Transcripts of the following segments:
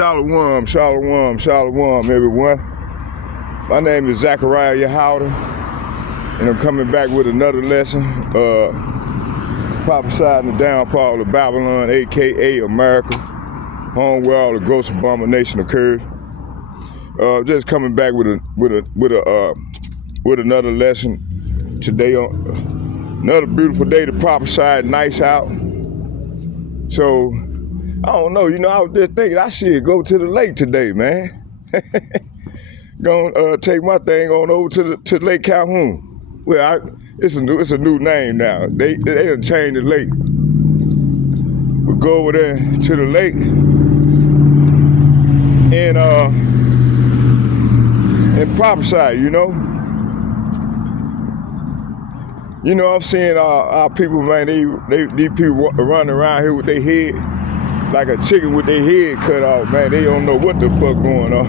Shalom, shalom, shalom, everyone. My name is Zachariah Yehowda, and I'm coming back with another lesson, prophesying the downfall of Babylon, aka America, home where all the gross abomination occurred. Just coming back with another lesson today. On another beautiful day to prophesy, nice out. So I don't know, I was just thinking I should go to the lake today, man. Gonna take my thing on over to Lake Calhoun. Well, it's a new name now. They done changed the lake. We'll go over there to the lake and prophesy, I'm seeing our people, man, these people running around here with their head like a chicken with their head cut off, man. They don't know what the fuck going on.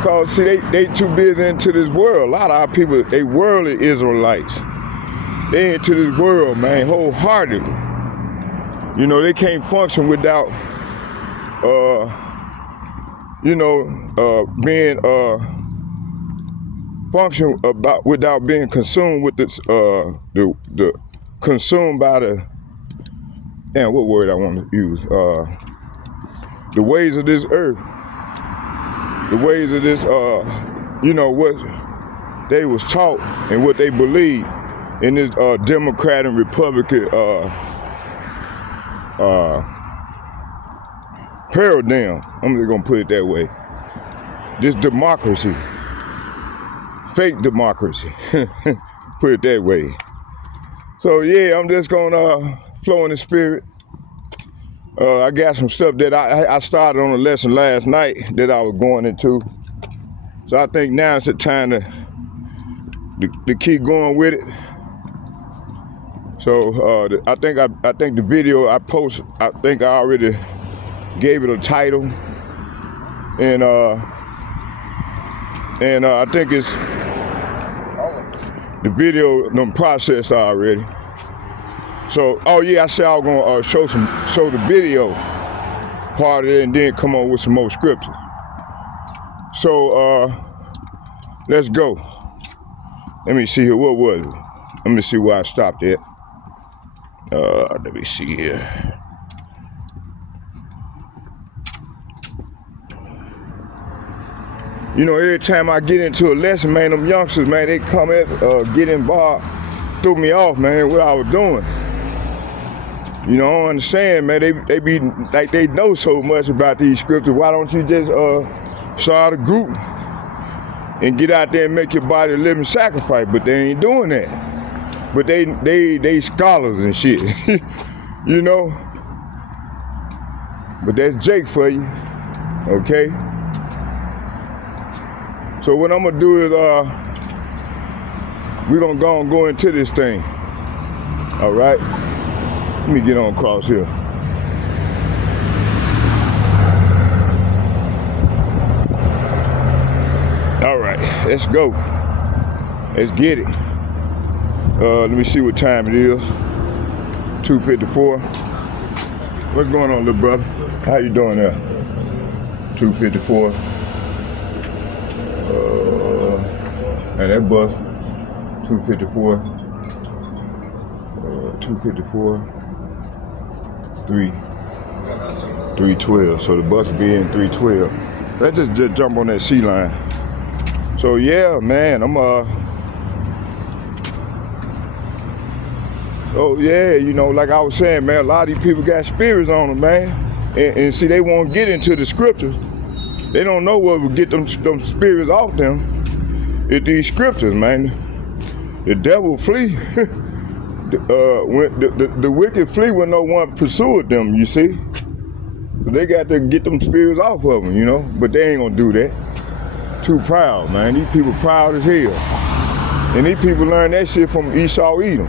Cause see, they too busy into this world. A lot of our people, they worldly Israelites. They into this world, man, wholeheartedly. They can't function without, without being consumed with this, the consumed by the, damn, what word I want to use? The ways of this earth. The ways of this, what they was taught and what they believe in this Democrat and Republican paradigm. I'm just gonna put it that way. This democracy, fake democracy, put it that way. So yeah, I'm just gonna flow in the spirit. I got some stuff that I started on a lesson last night that I was going into. So I think now it's the time to keep going with it. So I think the video I post, I think I already gave it a title, and I think it's the video done processed already. So, oh yeah, I said I was gonna show the video part of it and then come on with some more scripture. So, let's go. Let me see here, what was it? Let me see where I stopped at. Let me see here. Every time I get into a lesson, man, them youngsters, man, they come at, get involved, threw me off, man, what I was doing. I don't understand, man. They be like they know so much about these scriptures. Why don't you just start a group and get out there and make your body a living sacrifice? But they ain't doing that. But they scholars and shit, But that's Jake for you, okay? So what I'm gonna do is we're gonna go into this thing, all right? Let me get on across here. All right, let's go. Let's get it. Let me see what time it is. 2:54. What's going on, little brother? How you doing there? 2:54. And that bus, 2:54. 2:54. 312, so the bus will be in 312. Let's just jump on that C line. So yeah, man, like I was saying, man, a lot of these people got spirits on them, man. And see, they won't get into the scriptures. They don't know what will get them spirits off them. It's these scriptures, man. The devil flee. When the wicked flee when no one pursued them, you see. So they got to get them spirits off of them, but they ain't gonna do that. Too proud, man. These people proud as hell. And these people learn that shit from Esau Edom,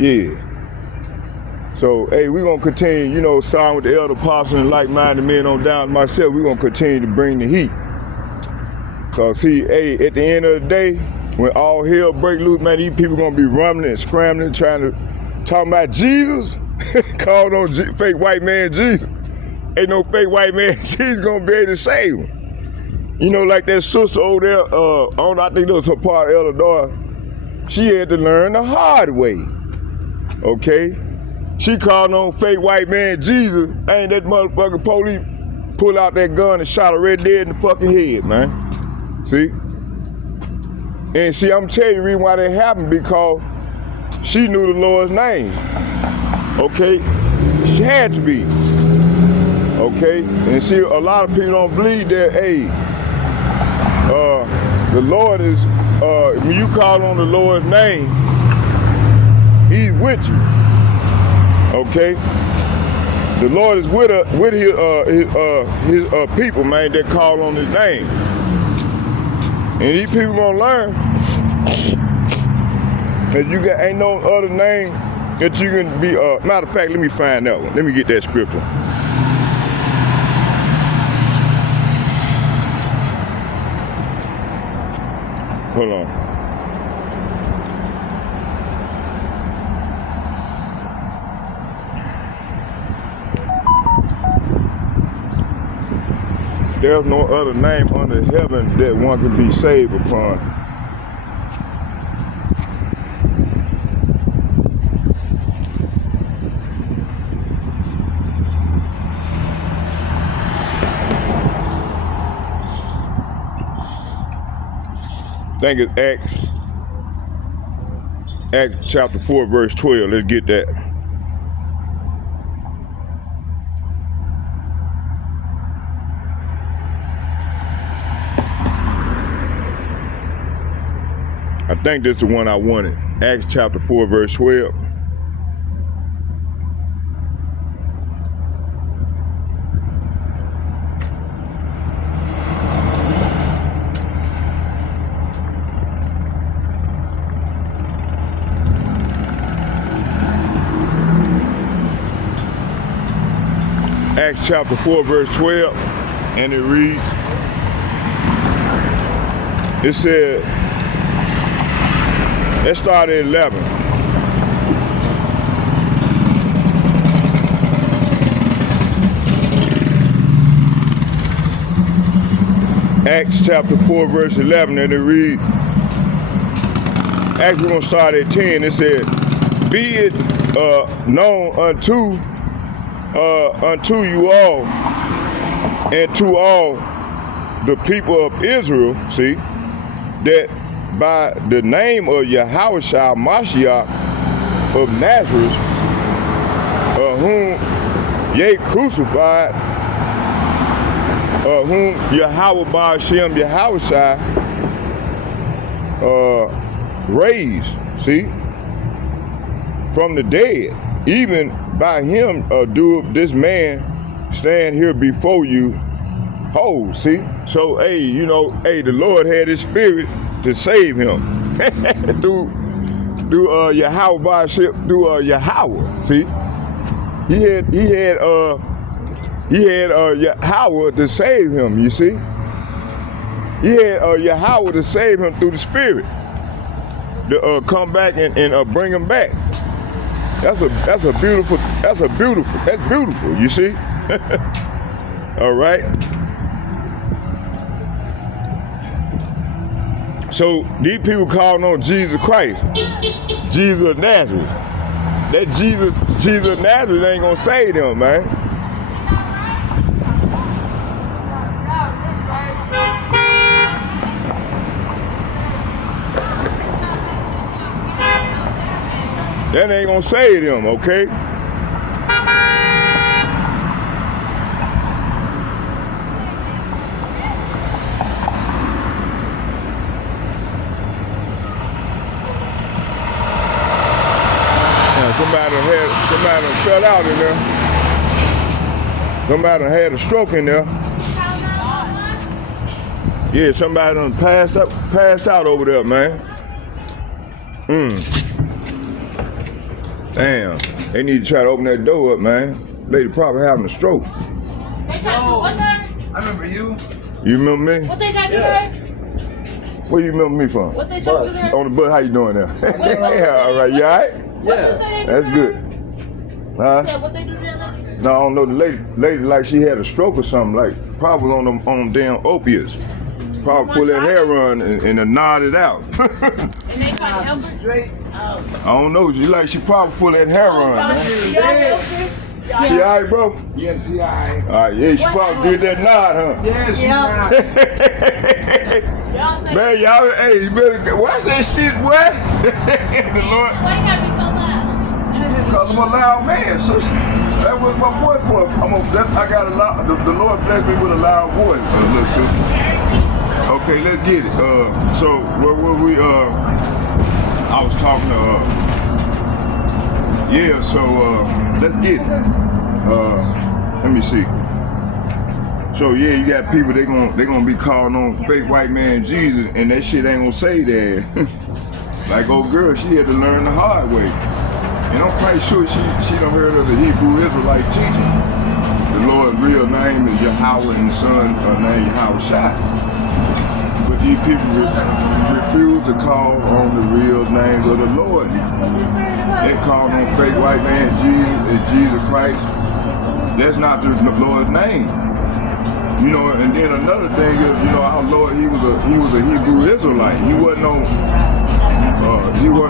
Yeah. So, hey, we're gonna continue, starting with the elder apostles and like-minded men on down to myself, we're gonna continue to bring the heat. Cause see, hey, at the end of the day, when all hell break loose, man, these people gonna be rumbling and scrambling, talking about Jesus. called on fake white man Jesus. Ain't no fake white man Jesus gonna be able to save him. You know, like that sister over there, I think that was her part, Elder Dora, she had to learn the hard way, okay? She called on fake white man Jesus, ain't that motherfucking police pull out that gun and shot her right dead in the fucking head, man. See? And see, I'm telling you the reason why that happened, because she knew the Lord's name, okay? She had to be, okay? And see, a lot of people don't believe that, hey, the Lord is, when you call on the Lord's name, He's with you, okay? The Lord is with His people, man, that call on His name. And these people gonna learn that you got ain't no other name that you can be. Matter of fact, let me find that one. Let me get that scripture. Hold on. There's no other name under heaven that one can be saved upon. I think it's Acts chapter 4, verse 12. Let's get that. I think this is the one I wanted. Acts chapter 4, verse 12. Acts chapter 4, verse 12, and it reads, it said, let's start at 11. Acts chapter 4, verse 11, and it reads, actually we're going to start at 10. It said, be it known unto you all and to all the people of Israel, see, that by the name of Yahushua Mashiach of Nazareth, whom ye crucified, whom Yahweh Ba'ashem Yahushua raised, see, from the dead, even by him do this man stand here before you whole, see? So, hey, you know, hey, the Lord had His Spirit to save him through Yahweh Ba'ashem, through Yahweh, see? He had Yahweh to save him, you see? He had Yahweh to save him through the Spirit, to come back and bring him back. That's beautiful, you see? All right? So these people calling on Jesus Christ, Jesus of Nazareth. That Jesus of Nazareth ain't gonna save them, man. That ain't gonna save them, okay? Now, somebody fell out in there. Somebody had a stroke in there. Yeah, somebody done passed out over there, man. Damn, they need to try to open that door up, man. Lady probably having a stroke. They talking what time? I remember you. You remember me? What they got to do? Where you remember me from? What they talking about? On the bus, how you doing there? Yeah, all right, you all right? What you say they That's good. Huh? Said what they do there? No, I don't know. The lady like she had a stroke or something. Like probably on them damn opiates. Probably pull that hair on and nod it out. And they try to help her. I don't know. She probably pull that hair on, man. She alright, bro? Yes, she alright. Alright, yeah, she probably did that nod, huh? Yes, she Man, y'all, hey, you better watch that shit, boy. The Lord, Why you gotta be so loud? because I'm a loud man, so that was my voice for. I got a loud. The Lord blessed me with a loud voice, little sister. Okay, let's get it. So where were we? I was talking to. Yeah, so let's get it. Let me see. So yeah, you got people they gonna be calling on fake white man Jesus, and that shit ain't gonna say that. Like old girl, she had to learn the hard way. And I'm quite sure she done heard of the Hebrew Israelite teaching. The Lord's real name is Yahweh and the Son name Yahweh Shai. But these people refuse to call on the real names of the Lord. They call on fake white man Jesus and Jesus Christ. That's not the Lord's name. You know, and then another thing is, you know, our Lord, he was a Hebrew Israelite. He wasn't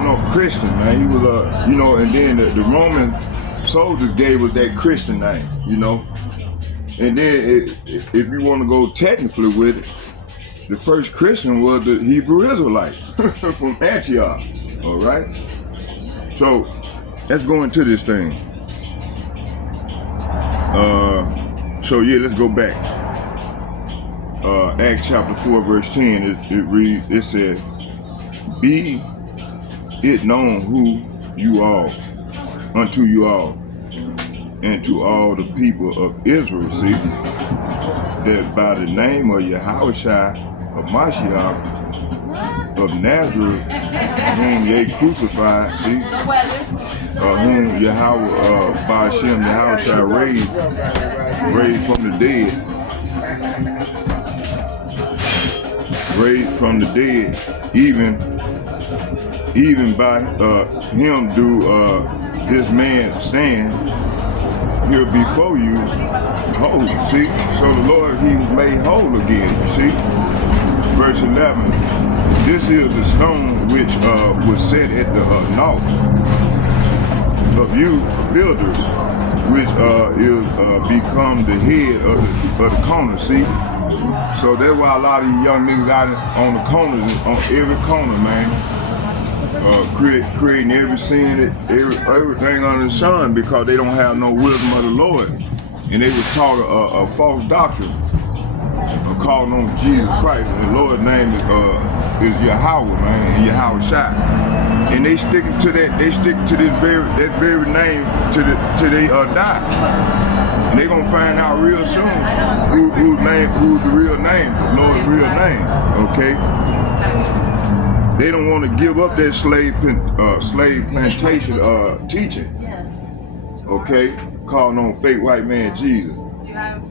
no Christian, man. He was you know, and then the Roman soldiers gave us that Christian name, you know. And then if you want to go technically with it, the first Christian was the Hebrew Israelite from Antioch, all right? So let's go into this thing. So yeah, let's go back. Acts chapter 4, verse 10, it reads, it says, be it known who you all, unto you all, and to all the people of Israel, see, that by the name of Yahushua of Mashiach of Nazareth, whom ye crucified, see, whom Yahweh, by Hashem, Yahushua raised from the dead, even by him do this man stand here before you whole, see? So the Lord, he was made whole again, you see? Verse 11, this is the stone which was set at the north of you builders, which is become the head of the corner, see? So that's why a lot of these young niggas out on the corners, on every corner, man, creating every sin, everything under the sun, because they don't have no wisdom of the Lord. And they was taught a false doctrine, calling on Jesus Christ. And the Lord's name is Yahweh, man, and Yahweh Shai. And they sticking to that. They stick to that very name till they die. And they gonna find out real soon who's the real name, the Lord's real name. Okay. They don't want to give up that slave plantation teaching. Okay, calling on fake white man Jesus.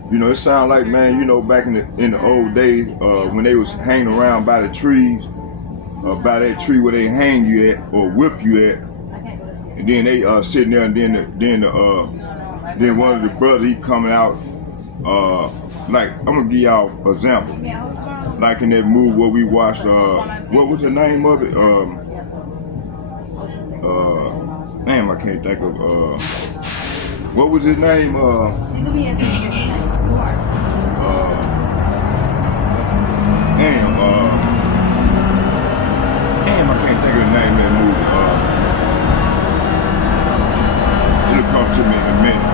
You know, it sounds like, man, you know, back in the old days when they was hanging around by the trees, by that tree where they hang you at or whip you at, and then they sitting there, and then one of the brothers, he coming out, like, I'm gonna give y'all an example. Like in that movie where we watched, what was the name of it? Damn, I can't think of, what was his name? Damn, I can't think of the name of that movie. It'll come to me in a minute.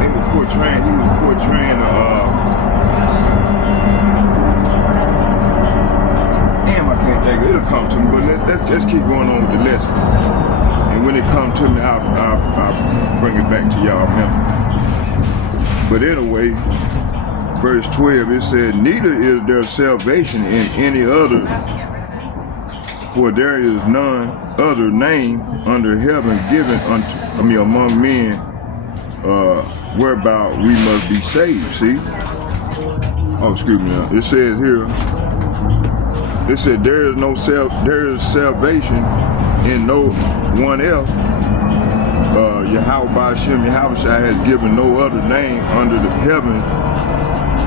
He was portraying damn, I can't think of it. It'll come to me, but let's keep going on with the lesson. And when it comes to me, I'll bring it back to y'all remember. But anyway, verse 12, it said, neither is there salvation in any other, for there is none other name under heaven given among men, whereby we must be saved, see? Oh, excuse me. It says here, It said there is salvation in no one else. Yahweh Ba'Shem Yahushua has given no other name under the heaven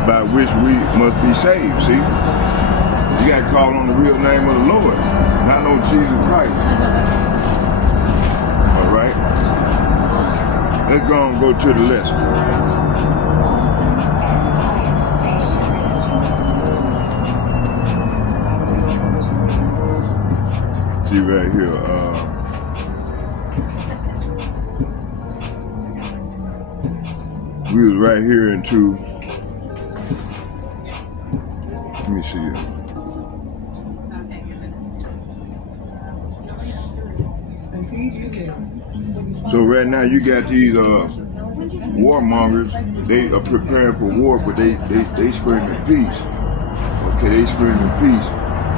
by which we must be saved. See? You got to call on the real name of the Lord, not on Jesus Christ. All right? Let's go and go to the lesson. See right here. We was right here into. Let me see it. So right now you got these warmongers. They are preparing for war, but they screaming peace. Okay, they screaming peace,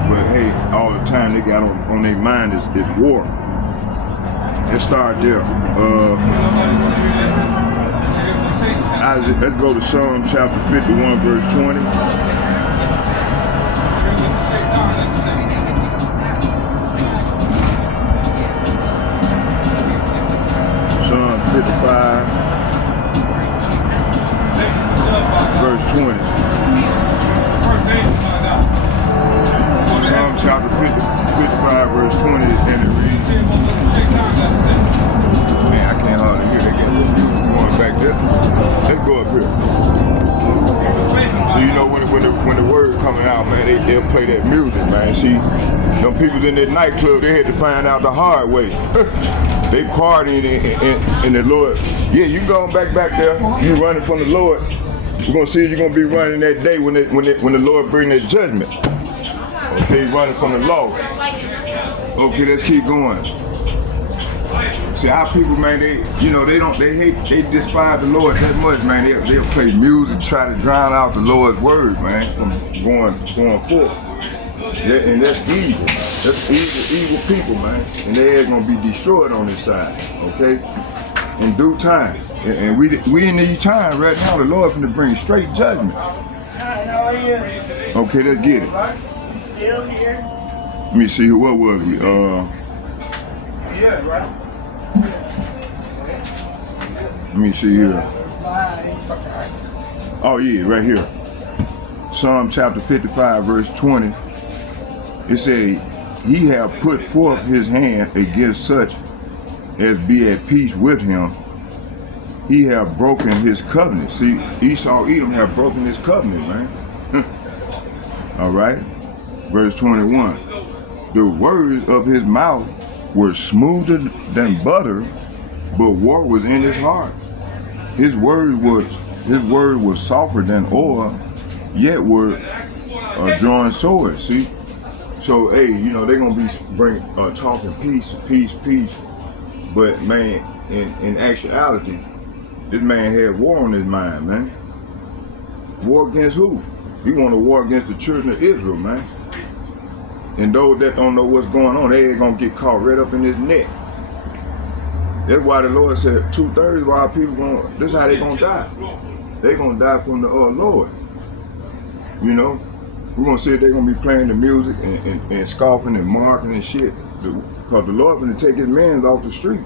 but hey, all the time they got on their mind is war. Let's start there. Isaac, let's go to Psalm chapter 51, verse 20. Psalm 55, verse 20. Psalm chapter 55, verse 20, and it reads, man, I can't hardly hear. They got the music going back there. Let's go up here. So you know when the word coming out, man, they'll play that music, man. See, them people in that nightclub, they had to find out the hard way. They partying in the Lord. Yeah, you going back there. You running from the Lord. You're gonna see you're gonna be running that day when the Lord bring that judgment. Okay, running from the law. Okay, let's keep going. See, our people, man, they despise the Lord that much, man. They'll play music, try to drown out the Lord's word, man, from going forth. Yeah, and that's evil. That's evil people, man. And they're gonna be destroyed on this side, okay? In due time. And we in these times right now, the Lord's gonna bring straight judgment. Hi, how are you? Okay, let's get it. You still here? Let me see, what was we? Yeah, right. Let me see here. Bye. Oh yeah, right here. Psalm chapter 55, verse 20. It says, he have put forth his hand against such as be at peace with him. He have broken his covenant. See, Esau, Edom have broken his covenant, man. All right. Verse 21. The words of his mouth were smoother than butter, but war was in his heart. His word was softer than oil, yet were drawing swords. See. So, hey, you know, they're going to be talking peace. But, man, in actuality, this man had war on his mind, man. War against who? He want to war against the children of Israel, man. And those that don't know what's going on, they ain't going to get caught right up in his neck. That's why the Lord said 2/3 of our people this is how they going to die. They going to die from the Lord. You know? We're going to see if they're going to be playing the music and scoffing and marking and shit. Because the Lord going to take his men off the street.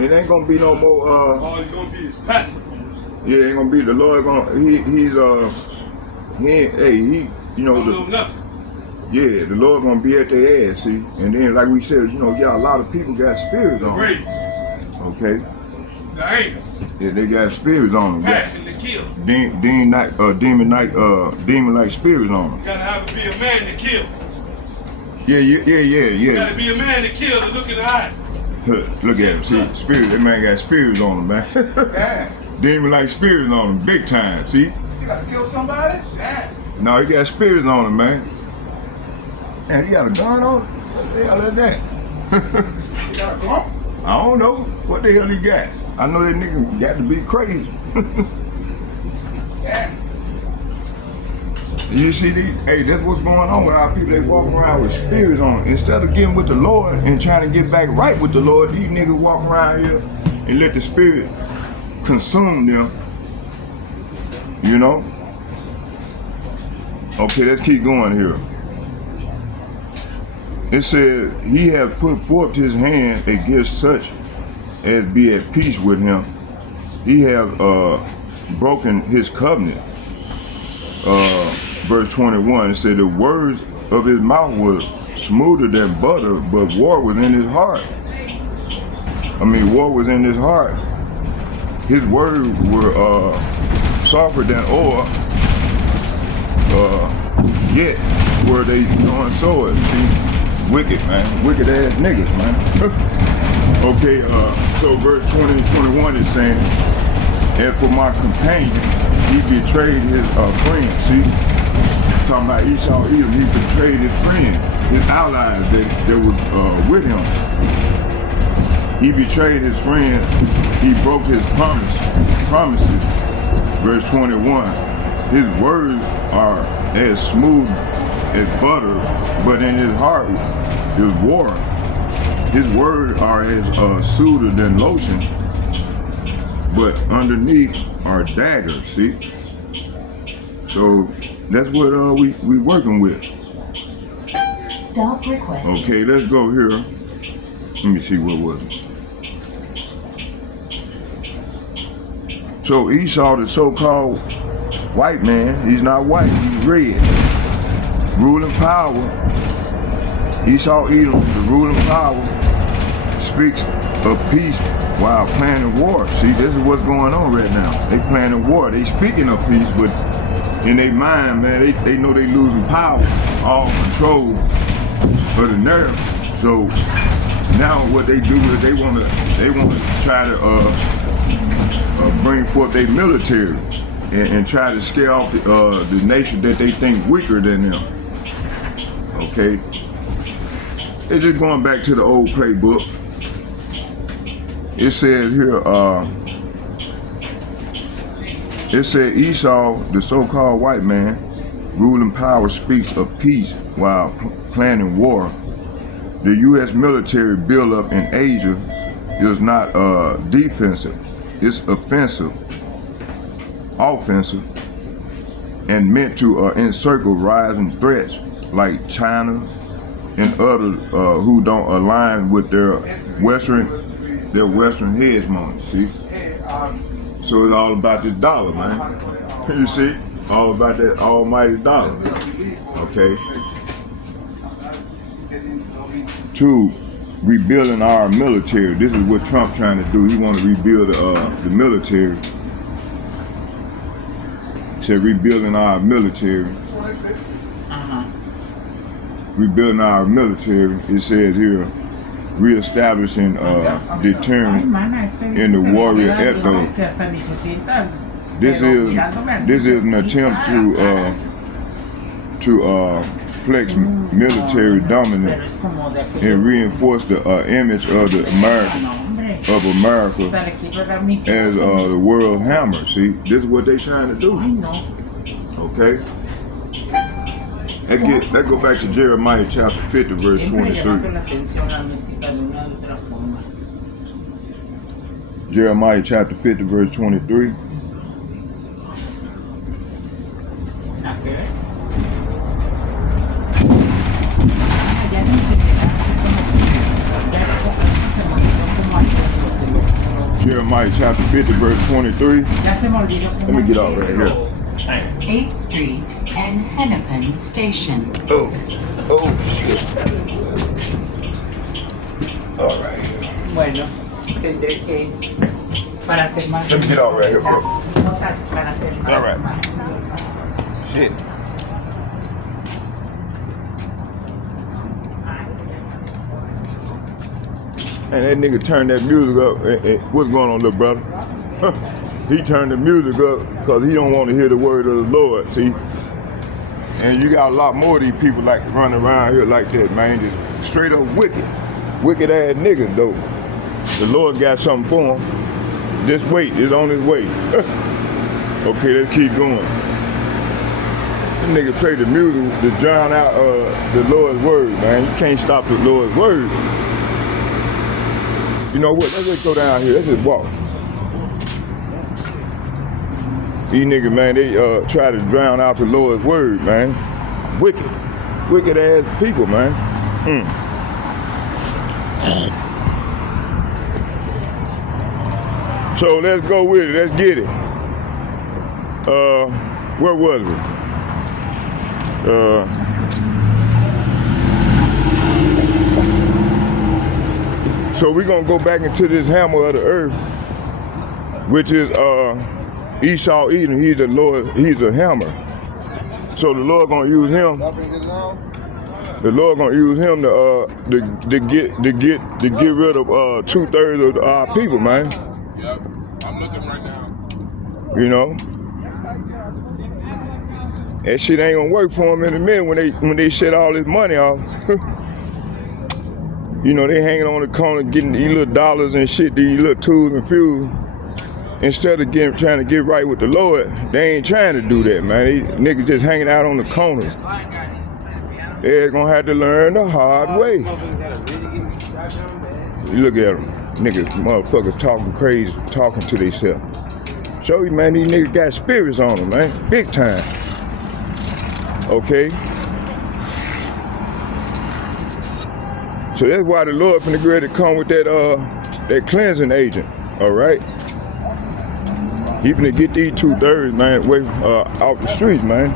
It ain't going to be no more... all he's going to be is passive. Yeah, ain't going to be the Lord Nothing. Yeah, the Lord going to be at their ass, see? And then, like we said, you know, a lot of people got spirits on them. Okay? The anger. Yeah, they got spirits on them. Passion to kill. Demon-like spirits on them. You gotta have to be a man to kill. Yeah. You gotta be a man to kill to look in the eye. Look at him, see? Spirit, that man got spirits on him, man. Damn. Demon-like spirits on him, big time, see? You gotta kill somebody? Damn. No, he got spirits on him, man. Man, he got a gun on him? What the hell is that? You got a gun? I don't know what the hell he got. I know that nigga got to be crazy. Yeah. You see these? Hey, that's what's going on with our people. They walk around with spirits on them. Instead of getting with the Lord and trying to get back right with the Lord, these niggas walk around here and let the spirit consume them. You know? Okay, let's keep going here. It said, he hath put forth his hand against such as be at peace with him. He hath broken his covenant. Verse 21, it said, the words of his mouth were smoother than butter, but war was in his heart. War was in his heart. His words were softer than oil, yet were they on sword. See, wicked, man. Wicked ass niggas, man. Okay, so verse 20 and 21 is saying, and for my companion, he betrayed his friend. See, talking about Esau Edom, he betrayed his friend, his allies that was with him. He betrayed his friend, he broke his promises. Verse 21, his words are as smooth as butter, but in his heart is war. His words are as smoother than lotion, but underneath are daggers, see? So that's what we working with. Stop requesting. Okay, let's go here. Let me see, what was it? So Esau, the so-called white man, he's not white, he's red. Ruling power. Esau Edom, the ruling power, speaks of peace while planning war. See, this is what's going on right now. They planning war. They speaking of peace, but in their mind, man, they know they losing power, all control of the narrative. So now what they do is they want to try to bring forth their military and try to scare off the nation that they think weaker than them. Okay, it's just going back to the old playbook. It said here, it said Esau, the so-called white man, ruling power, speaks of peace while planning war. The U.S. military buildup in Asia is not defensive, it's offensive, and meant to encircle rising threats like China and others who don't align with their Western hegemony, see? So it's all about this dollar, man. You see? All about that almighty dollar. Okay? 2, rebuilding our military. This is what Trump trying to do. He want to rebuild the military. Said rebuilding our military. Rebuilding our military. It says here, reestablishing deterrent in the warrior ethos. This is an attempt to flex military dominance and reinforce the image of America as the world hammer. See, this is what they trying to do. Okay. Let's go back to Jeremiah chapter 50, verse 23. Jeremiah chapter 50, verse 23. Jeremiah chapter 50, verse 23. Let me get out right here. 8th Street and Hennepin Station. Oh, shit. All right. Bueno, tendré que para hacer más. Let me get out right here, bro. Para hacer más. All right. Shit. And that nigga turned that music up. What's going on, little brother? He turned the music up because he don't want to hear the word of the Lord, see? And you got a lot more of these people like running around here like that, man. Just straight up wicked. Wicked ass niggas, though. The Lord got something for him. Just wait, it's on his way. Okay, let's keep going. This nigga play the music to drown out the Lord's word, man. You can't stop the Lord's word. You know what, let's just go down here, let's just walk. These niggas, man, they try to drown out the Lord's word, man. Wicked ass people, man. So let's go with it. Let's get it. Where was we? So we're gonna go back into this hammer of the earth, which is Esau Edom. He's the Lord. He's a hammer. So the Lord gonna use him. The Lord gonna use him to get rid of 2/3 of our people, man. Yep, I'm looking right now. You know, that shit ain't gonna work for them in a minute when they shut all this money off. You know, they hanging on the corner getting these little dollars and shit, these little tools and fuels. Instead of trying to get right with the Lord, they ain't trying to do that, man. These niggas just hanging out on the corners. They're gonna have to learn the hard way. You look at them, niggas, motherfuckers talking crazy, talking to themselves. Show you, man, these niggas got spirits on them, man, big time. Okay? So that's why the Lord finna get ready to come with that cleansing agent, all right? He finna get these 2/3, man, away out the streets, man.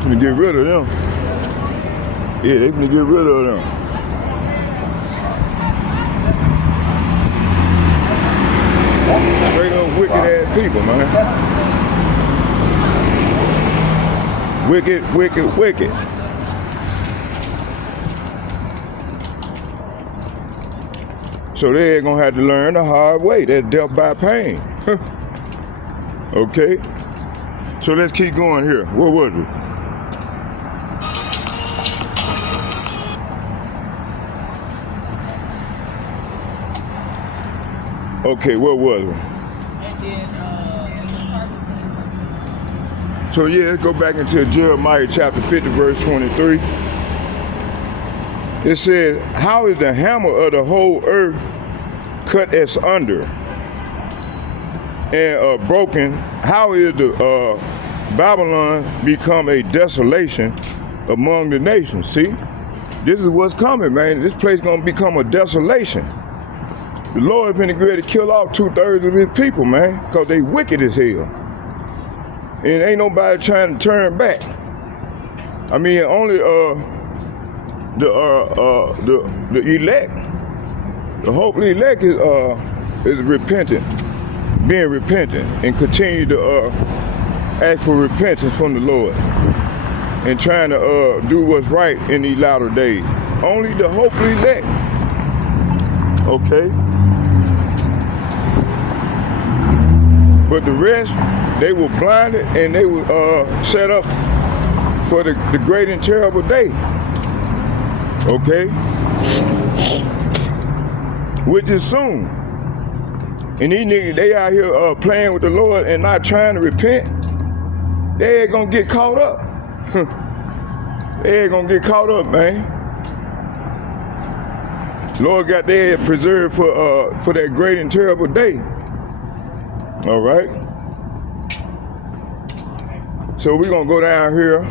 Finna get rid of them. Yeah, they finna get rid of them. Straight up wicked ass people, man. Wicked, wicked, wicked. So they're gonna have to learn the hard way. That's death by pain. Okay? So let's keep going here. What was it? Okay, what was it? So yeah, let's go back into Jeremiah chapter 50, verse 23. It says, how is the hammer of the whole earth cut asunder and broken? How is the Babylon become a desolation among the nations? See, this is what's coming, man. This place gonna become a desolation. The Lord finna get ready to kill off 2/3 of his people, man, because they wicked as hell. And ain't nobody trying to turn back. I mean, only the elect, the hopefully elect is repentant, being repentant, and continue to ask for repentance from the Lord and trying to do what's right in these latter days. Only the hopefully elect. Okay. But the rest, they were blinded and they were set up for the great and terrible day. Okay? Which is soon. And these niggas, they out here playing with the Lord and not trying to repent. They ain't gonna get caught up. They ain't gonna get caught up, man. Lord got their head preserved for that great and terrible day. All right. So we're gonna go down here,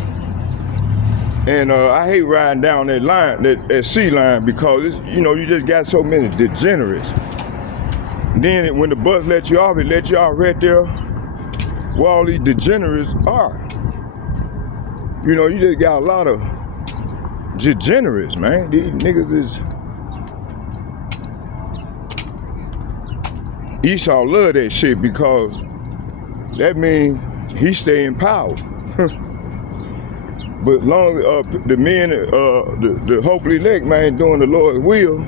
and I hate riding down that line, that sea line, because it's, you know, you just got so many degenerates. And then when the bus let you off, it let you off right there where all these degenerates are. You know, you just got a lot of degenerates, man. These niggas is. Esau love that shit because that means he stay in power. But long the men, the hopefully elect, man, doing the Lord's will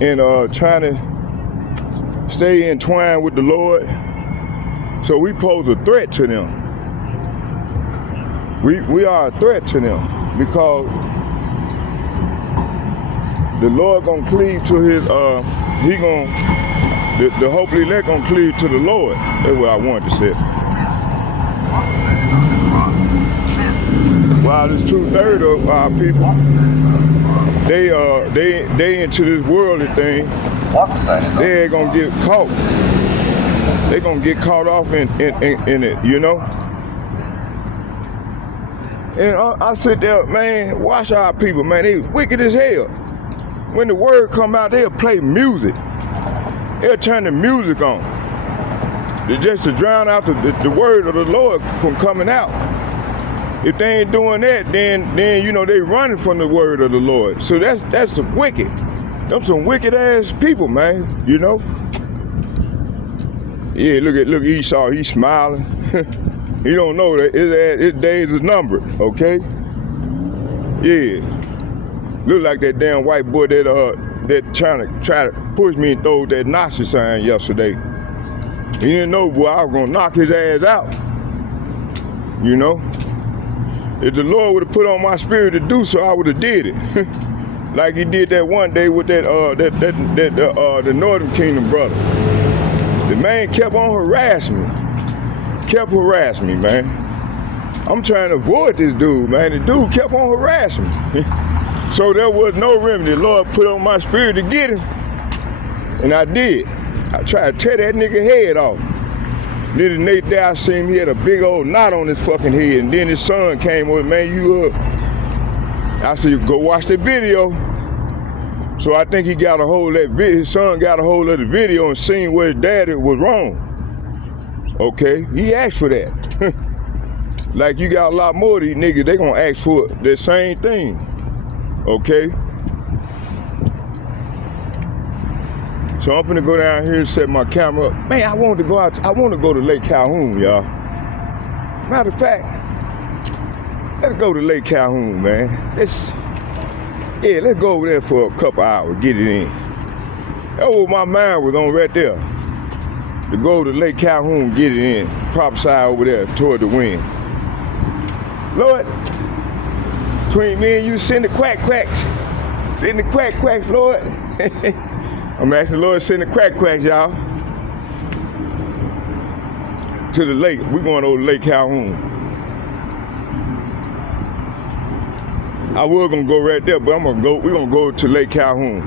and trying to stay entwined with the Lord, so we pose a threat to them. We are a threat to them because the Lord gonna cleave to his, the hopefully elect gonna cleave to the Lord. That's what I wanted to say. While there's 2/3 of our people, they into this worldly thing. They ain't gonna get caught. They gonna get caught off in it, you know. And I sit there, man, watch our people, man. They wicked as hell. When the word come out, they'll play music. They'll turn the music on. Just to drown out the word of the Lord from coming out. If they ain't doing that, then you know they running from the word of the Lord. So that's some wicked. Them some wicked ass people, man. You know. Yeah, look at Esau. He's smiling. He don't know that his days is numbered. Okay. Yeah. Look like that damn white boy that try to push me and throw that Nazi sign yesterday. He didn't know, boy, I was gonna knock his ass out. You know? If the Lord would have put on my spirit to do so, I would have did it. Like he did that one day with the Northern Kingdom brother. The man kept on harassing me. Kept harassing me, man. I'm trying to avoid this dude, man. The dude kept on harassing me. So there was no remedy. The Lord put on my spirit to get him. And I did. I tried to tear that nigga head off. Then the next day I seen him, he had a big old knot on his fucking head. And then his son came over, man, you up. I said, go watch the video. So I think he got a hold of that video. His son got a hold of the video and seen where his daddy was wrong. Okay, he asked for that. Like you got a lot more of these niggas, they gonna ask for the same thing. Okay? So I'm gonna go down here and set my camera up. Man, I want to go to Lake Calhoun, y'all. Matter of fact, let's go to Lake Calhoun, man. Let's go over there for a couple hours, get it in. That's what my mind was on right there. To go to Lake Calhoun, get it in. Prophesy over there toward the wind. Lord, between me and you, send the quacks. Send the quacks, Lord. I'm asking the Lord to send the quacks, y'all. To the lake. We're going over to Lake Calhoun. I was gonna go right there, but we're gonna go to Lake Calhoun.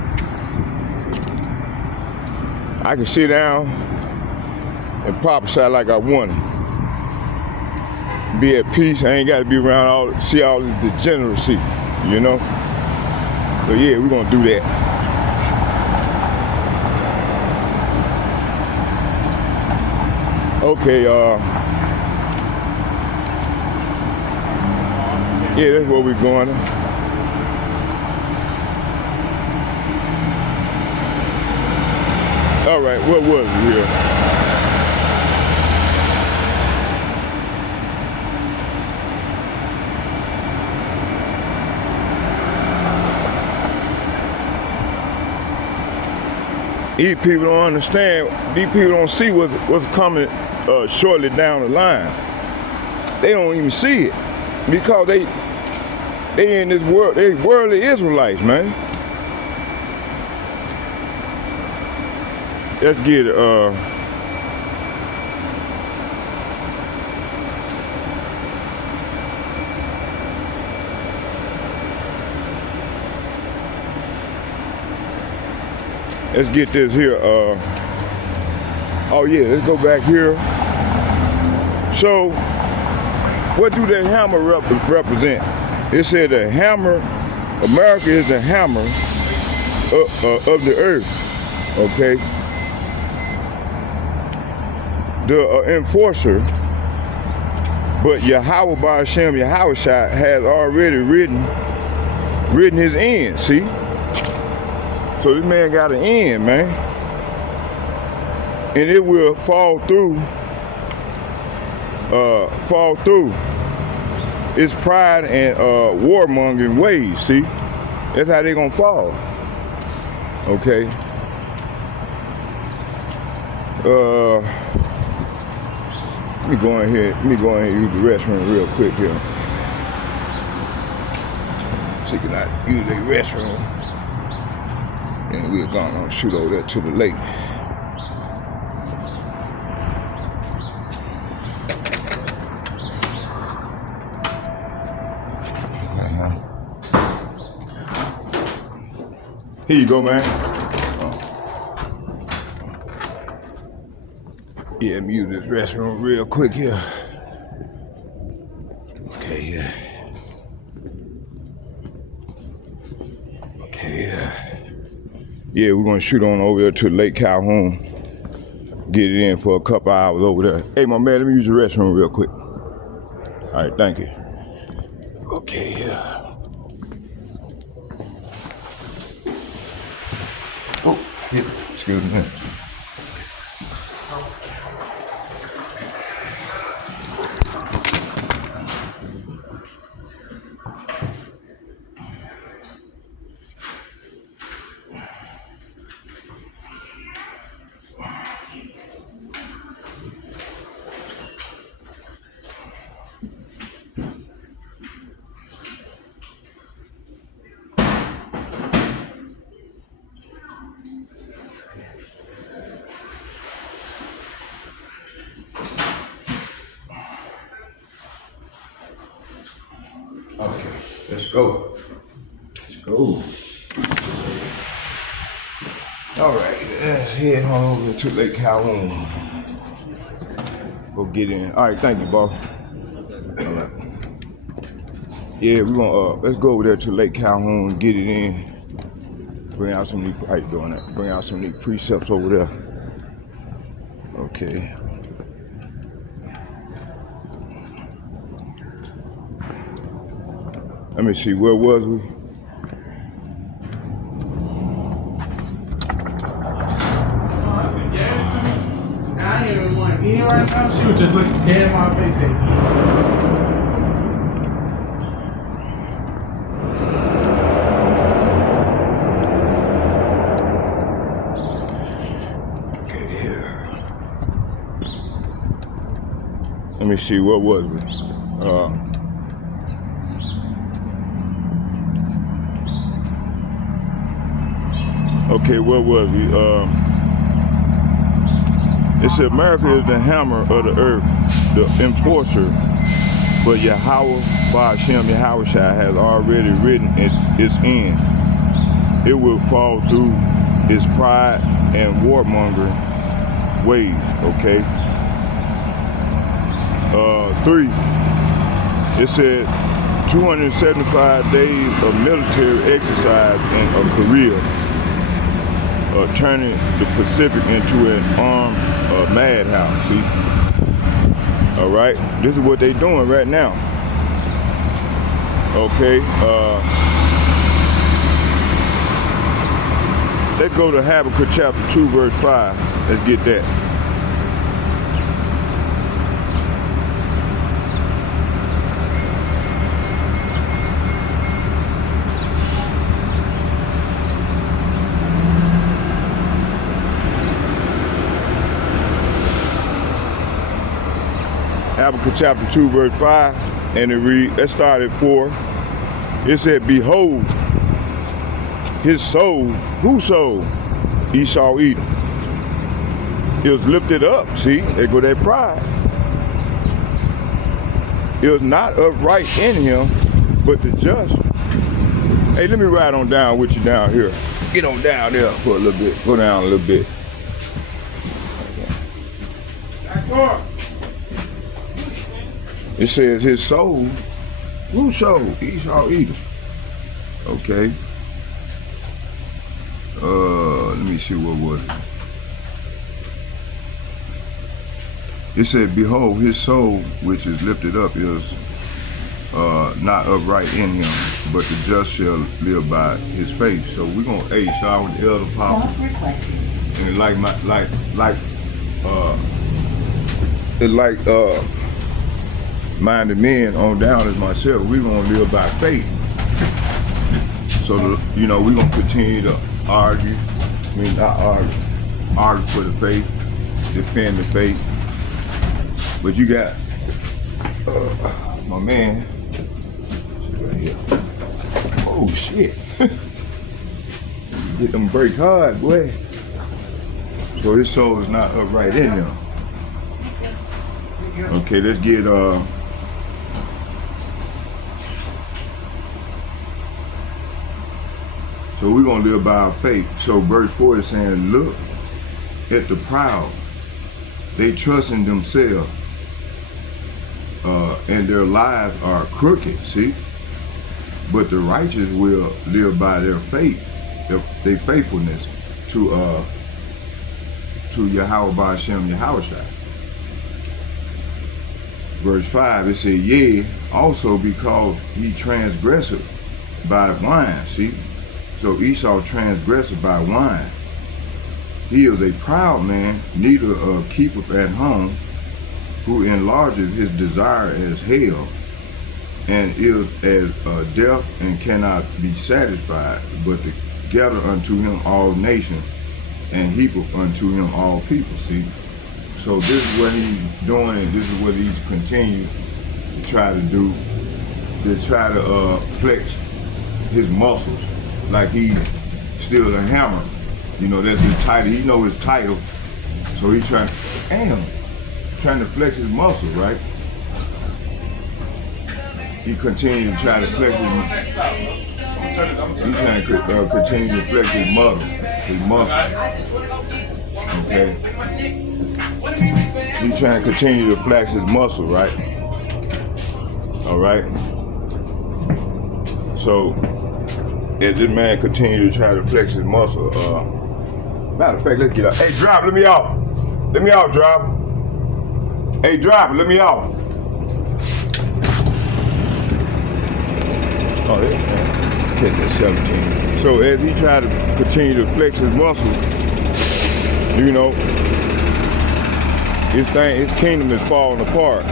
I can sit down and prophesy like I want to. Be at peace. I ain't got to be around see all the degeneracy, you know? But yeah, we're going to do that. Okay, yeah, that's where we're going. All right, what was it here? These people don't understand. These people don't see what's coming shortly down the line. They don't even see it because they in this world. They worldly Israelites, man. Let's get it. Let's get this here. Oh yeah, let's go back here. So, what do the hammer represent? It said the hammer, America is the hammer of the earth, okay? The enforcer, but Yahweh Ba'Shem, Yahweh Shai has already written his end, see? So this man got an end, man. And it will fall through its pride and warmongering ways, see? That's how they gonna fall. Okay. Let me go in here and use the restroom real quick here. So you can use the restroom. And we're gonna shoot over there to the lake. Here you go, man. Yeah, let me use this restroom real quick here. Okay, yeah. Yeah, we're gonna shoot on over there to Lake Calhoun. Get it in for a couple hours over there. Hey, my man, let me use the restroom real quick. All right, thank you. Okay, yeah. Oh, excuse me. Okay, let's go. Let's go. All right, let's head on over to Lake Calhoun. Go get in. All right, thank you, boss. All right. Yeah, we're gonna let's go over there to Lake Calhoun, get it in. Bring out some new. How you doing that? Bring out some new precepts over there. Okay. Let me see, where was we? I didn't even want to be right now. She was just looking dead in my face. Okay, here. Let me see, what was we? Okay, where was we? It said America is the hammer of the earth, the enforcer, but Yahweh, Ba'ashem Yahushua has already written its end. It will fall through its pride and warmongering ways, okay? 3, it said 275 days of military exercise in Korea, turning the Pacific into an armed madhouse, see? All right, this is what they doing right now. Okay, let's go to Habakkuk chapter 2, verse 5. Let's get that. Habakkuk chapter 2, verse 5, and it reads, let's start at 4. It said, behold, his soul, whose soul? Esau Edom. It was lifted up, see, there go that pride. It was not upright in him, but the just. Hey, let me ride on down with you down here. Get on down there for a little bit. Go down a little bit. Back door. It says his soul, whose soul? Esau Edom. Okay. Let me see, what was it? It said, behold, his soul, which is lifted up, is not upright in him, but the just shall live by his faith. So we're gonna start with the elder papa. And minded men on down as myself, we're gonna live by faith. So we're gonna continue to argue. I mean, not argue for the faith, defend the faith. But you got my man right here. Oh shit! Get them brakes hard, boy. So his soul is not upright in him. Okay, let's get so we're gonna live by our faith. So verse 4 is saying, look at the proud. They trust in themselves, and their lives are crooked, see? But the righteous will live by their faith, their faithfulness. to Yahweh Ba'Shem Yahushua. Verse 5, it said, yea, also because he transgressed by wine. See? So Esau transgressed by wine. He is a proud man, neither keepeth at home, who enlargeth his desire as hell, and is as deaf and cannot be satisfied, but to gather unto him all nations, and heapeth unto him all people. See? So this is what he's doing, and this is what he's continuing to try to do, to try to flex his muscles like he's still a hammer. You know, that's his title. He know his title, so he's trying to flex his muscles, right? He continues to try to flex he's trying to continue to flex his muscle. Okay? He's trying to continue to flex his muscle, right? All right? So, as this man continues to try to flex his muscle, matter of fact, let's get up. Hey, driver, let me off. Let me off, driver. Hey, driver, let me off. Oh, yeah. Hit that 17. So as he tried to continue to flex his muscles, you know, his kingdom is falling apart.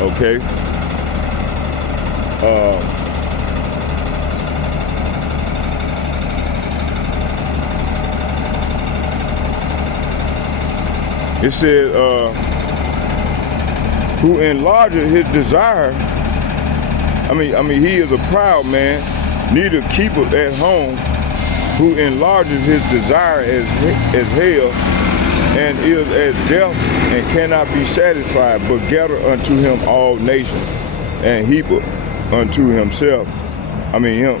Okay? It said, who enlarges his desire. I mean, he is a proud man, neither keepeth at home, who enlarges his desire as hell, and is as deaf and cannot be satisfied, but gather unto him all nations, and heapeth unto himself. I mean,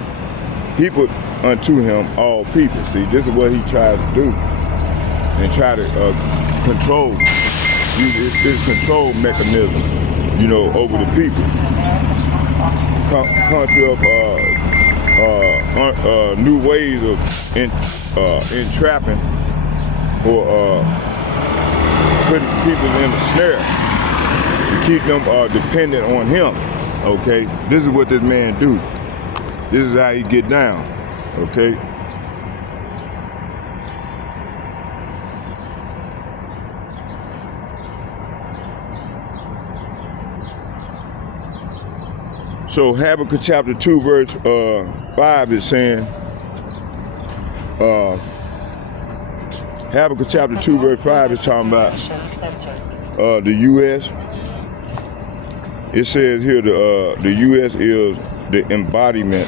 heapeth unto him all people. See, this is what he tries to do, and try to control. Use this control mechanism, you know, over the people. Country of new ways of entrapping or putting people in a snare to keep them dependent on him. Okay, this is what this man do. This is how he get down. Okay. So Habakkuk chapter 2 verse 5 is saying, Habakkuk chapter 2 verse 5 is talking about the U.S. It says here the U.S. is the embodiment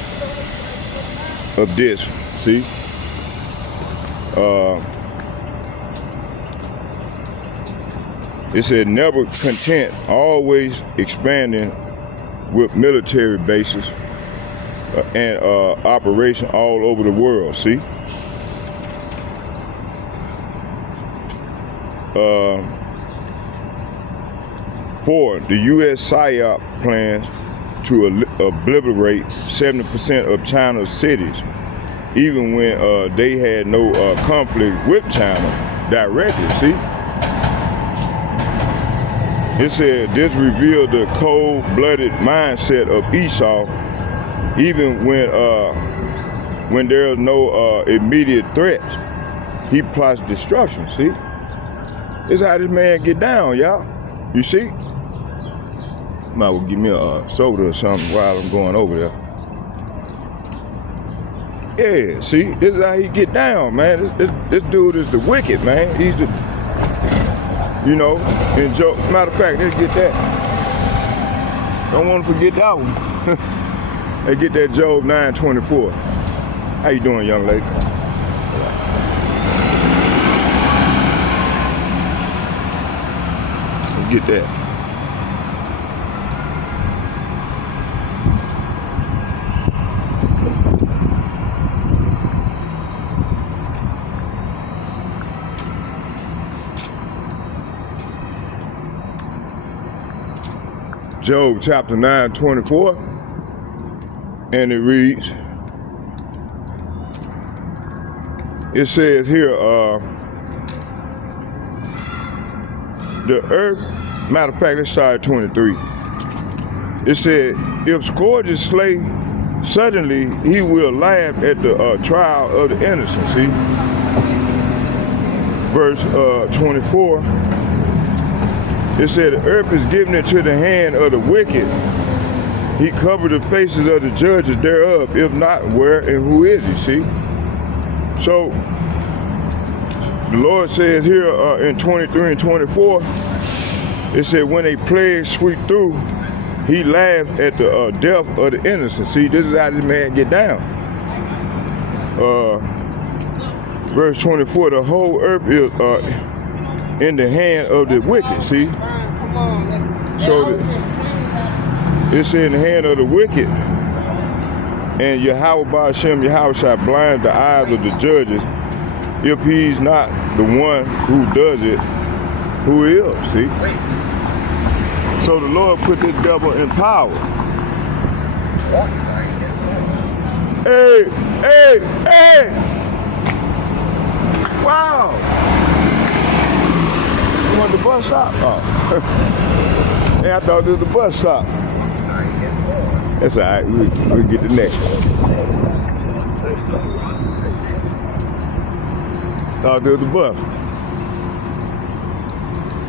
of this. See? It said never content, always expanding with military bases and operation all over the world. See? For the U.S. PSYOP plans to obliterate 70% of China's cities, even when they had no conflict with China directly. See? It said this revealed the cold-blooded mindset of Esau, even when there is no immediate threats. He plots destruction. See, this is how this man get down, y'all. You see? Might well give me a soda or something while I'm going over there. Yeah, see, this is how he get down, man. This dude is the wicked, man. He's the, you know, and Job, matter of fact, let's get that. Don't want to forget that one. Let's get that Job 9:24. How you doing, young lady? Let's get that. Job chapter 9:24, and it reads, it says here, the earth, matter of fact, let's start at 23. It said, if scourges slay suddenly, he will laugh at the trial of the innocent. See? Verse 24, it said, the earth is given into the hand of the wicked. He covered the faces of the judges thereof. If not, where and who is he? See? So, the Lord says here in 23 and 24, it said, when a plague sweep through, he laughed at the death of the innocent. See, this is how this man get down. Verse 24, the whole earth is in the hand of the wicked. See? So, it's in the hand of the wicked. And Yahweh Ba'ashem, Yahweh shall blind the eyes of the judges if he's not the one who does it, who is, see? So the Lord put this devil in power. Hey, hey, hey! Wow! You want the bus stop? Oh. Yeah, I thought it was the bus stop. That's all right, we'll get the next one. Thought it was the bus.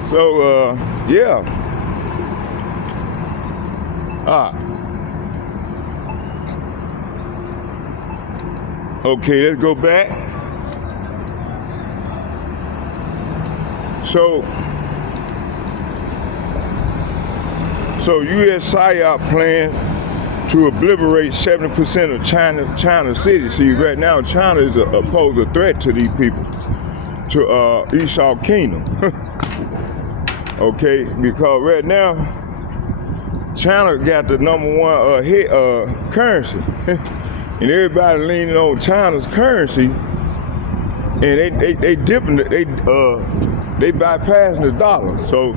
So, yeah. Okay, let's go back. So U.S. PSYOP plan to obliterate 70% of China cities. See, right now China is a pose a threat to these people, to Esau Kingdom. Okay, because right now China got the #1 currency, and everybody leaning on China's currency, and they dipping it, they bypassing the dollar. So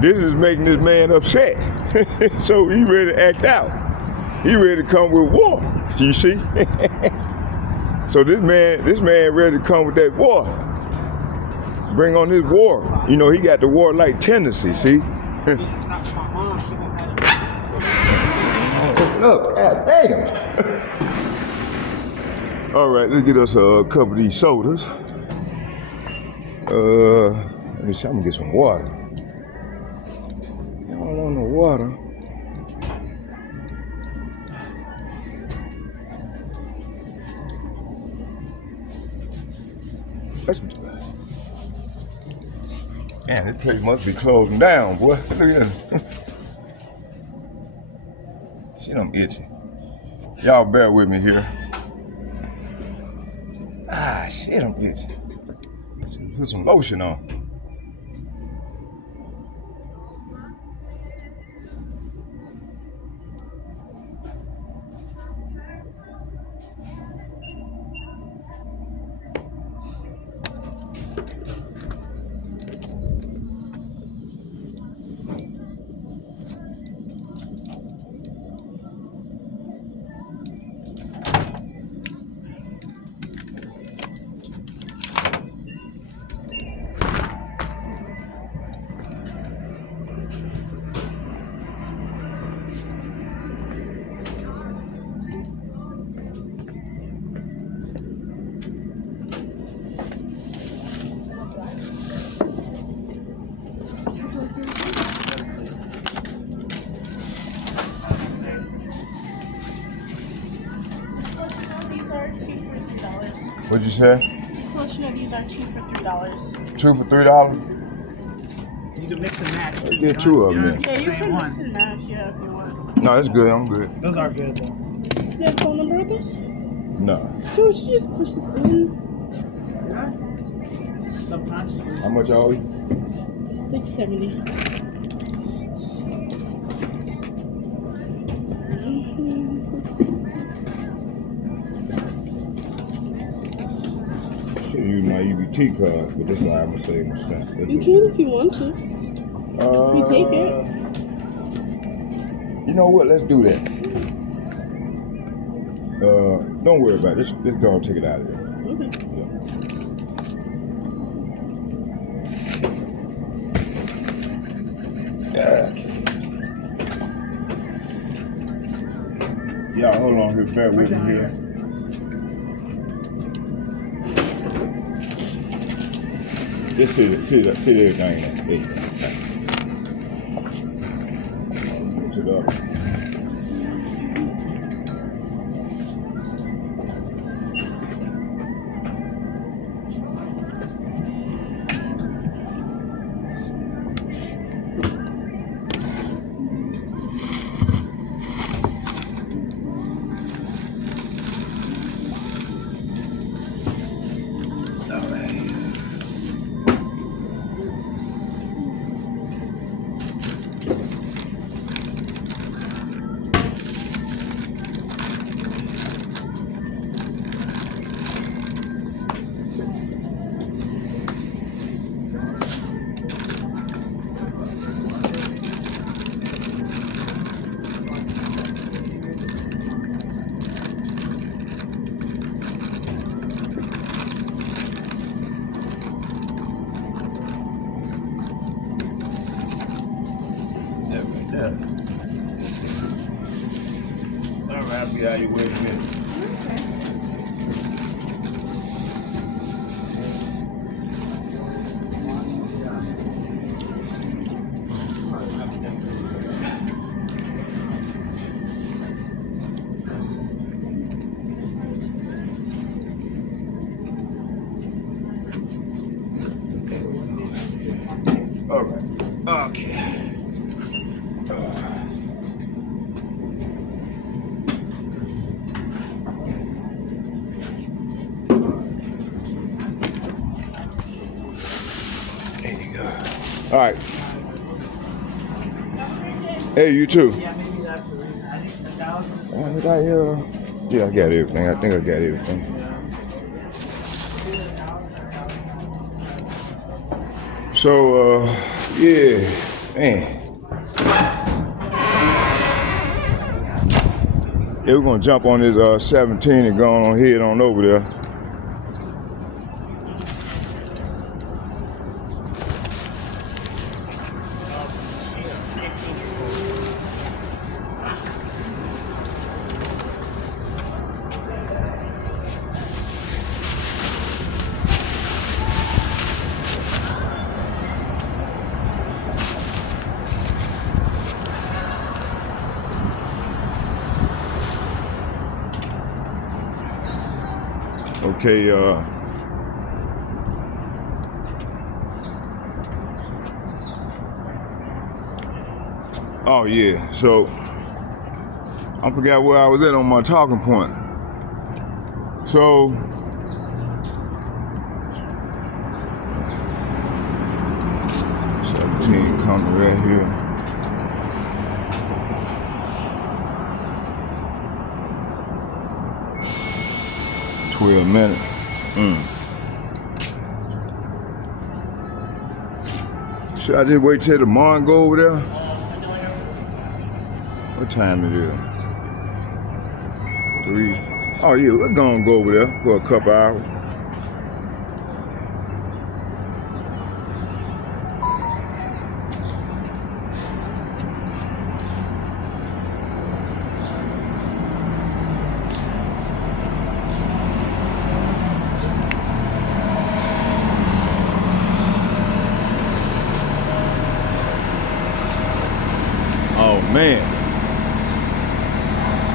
this is making this man upset. So he ready to act out. He ready to come with war. You see? So this man ready to come with that war. Bring on this war. You know, he got the warlike tendency. See? Look, God damn. All right, let's get us a couple of these sodas. Let me see, I'm gonna get some water. I don't want no water. Man, this place must be closing down, boy. Look at that. Shit, I'm itching. Y'all bear with me here. Ah, shit, I'm itching. Put some lotion on. What'd you say? Just to let you know, these are 2 for $3. 2 for $3? You can mix and match. Let's get 2 of them then. Yeah, you can mix and match, yeah, if you want. No, that's good. I'm good. Those are good though. Do you have a phone number with this? No. Dude, you just push this in. Subconsciously. How much are we? $6.70. Should use my EBT card, but this is why I'm gonna save my cents. You can if you want to. You take it. You know what? Let's do that. Don't worry about it. Let's go and take it out of there. Okay. Y'all hold on here, bear with me here. Just fit everything in. There you go. Mix it up. Alright, I'll be out your way in a minute. Alright, okay. All right. Hey, you too. Yeah, maybe that's the reason. I think 1,000. Did I hear? Yeah, I got everything. I think I got everything. So, yeah, man. Yeah, we're gonna jump on this 17 and go on head on over there. Okay, oh yeah, so I forgot where I was at on my talking point. So coming right here. A minute. Should I just wait till tomorrow and go over there? What time it is? 3. Oh yeah, we're gonna go over there for a couple hours.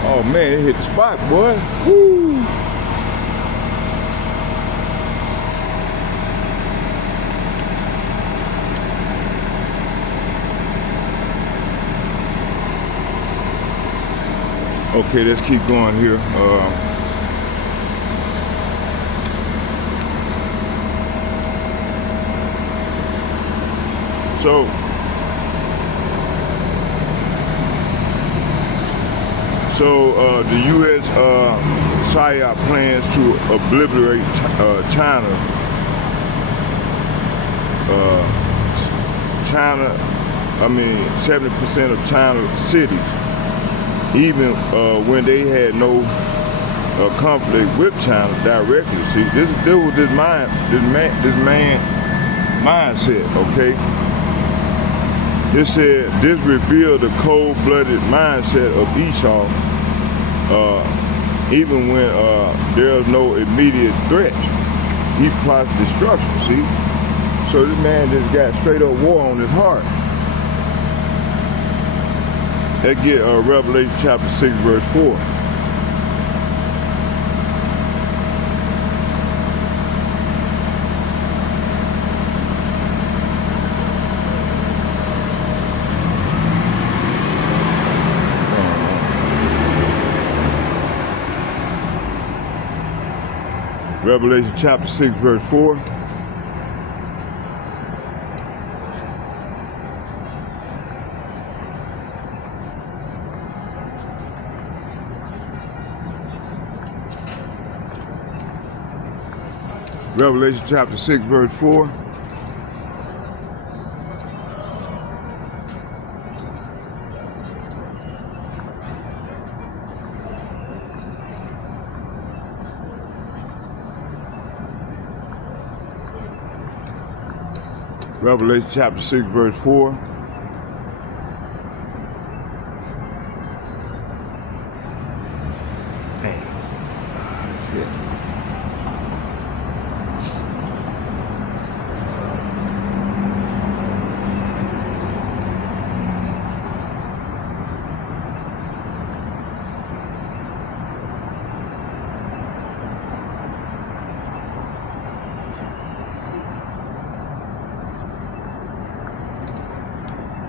Oh man, it hit the spot, boy. Woo! Okay, let's keep going here. So the U.S. PSYOP plans to obliterate China. I mean, 70% of China's cities, even when they had no conflict with China directly. See, this was this man mindset, okay? It said this revealed the cold-blooded mindset of Esau, even when there's no immediate threat. He plots destruction, see? So this man just got straight up war on his heart. Let's get Revelation chapter 6, verse 4. Revelation chapter 6, verse 4. Revelation chapter 6, verse 4. Revelation chapter 6, verse 4.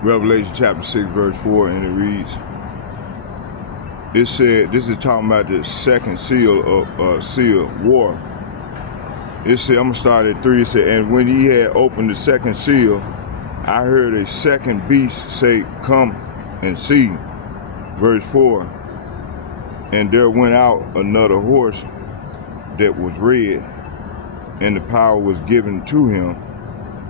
Revelation chapter 6, verse 4, and it reads, it said, this is talking about the second seal of seal war. It said, I'm going to start at 3. It said, and when he had opened the second seal, I heard a second beast say, come and see. Verse 4, and there went out another horse that was red, and the power was given to him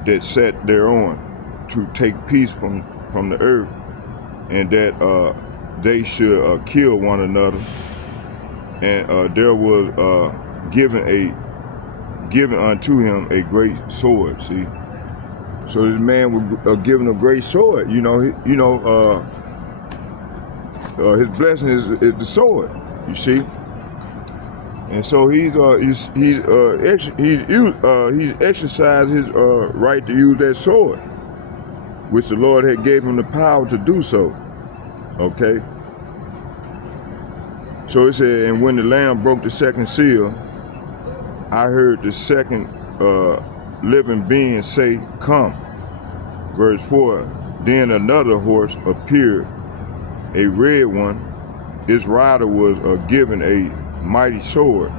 that sat thereon, to take peace from the earth, and that they should kill one another. And there was given unto him a great sword. See, so this man was given a great sword. His blessing is the sword. You see, and so he's exercised his right to use that sword, which the Lord had gave him the power to do so. Okay? So it said, and when the Lamb broke the second seal, I heard the second living being say, come. Verse 4, then another horse appeared, a red one. Its rider was given a mighty sword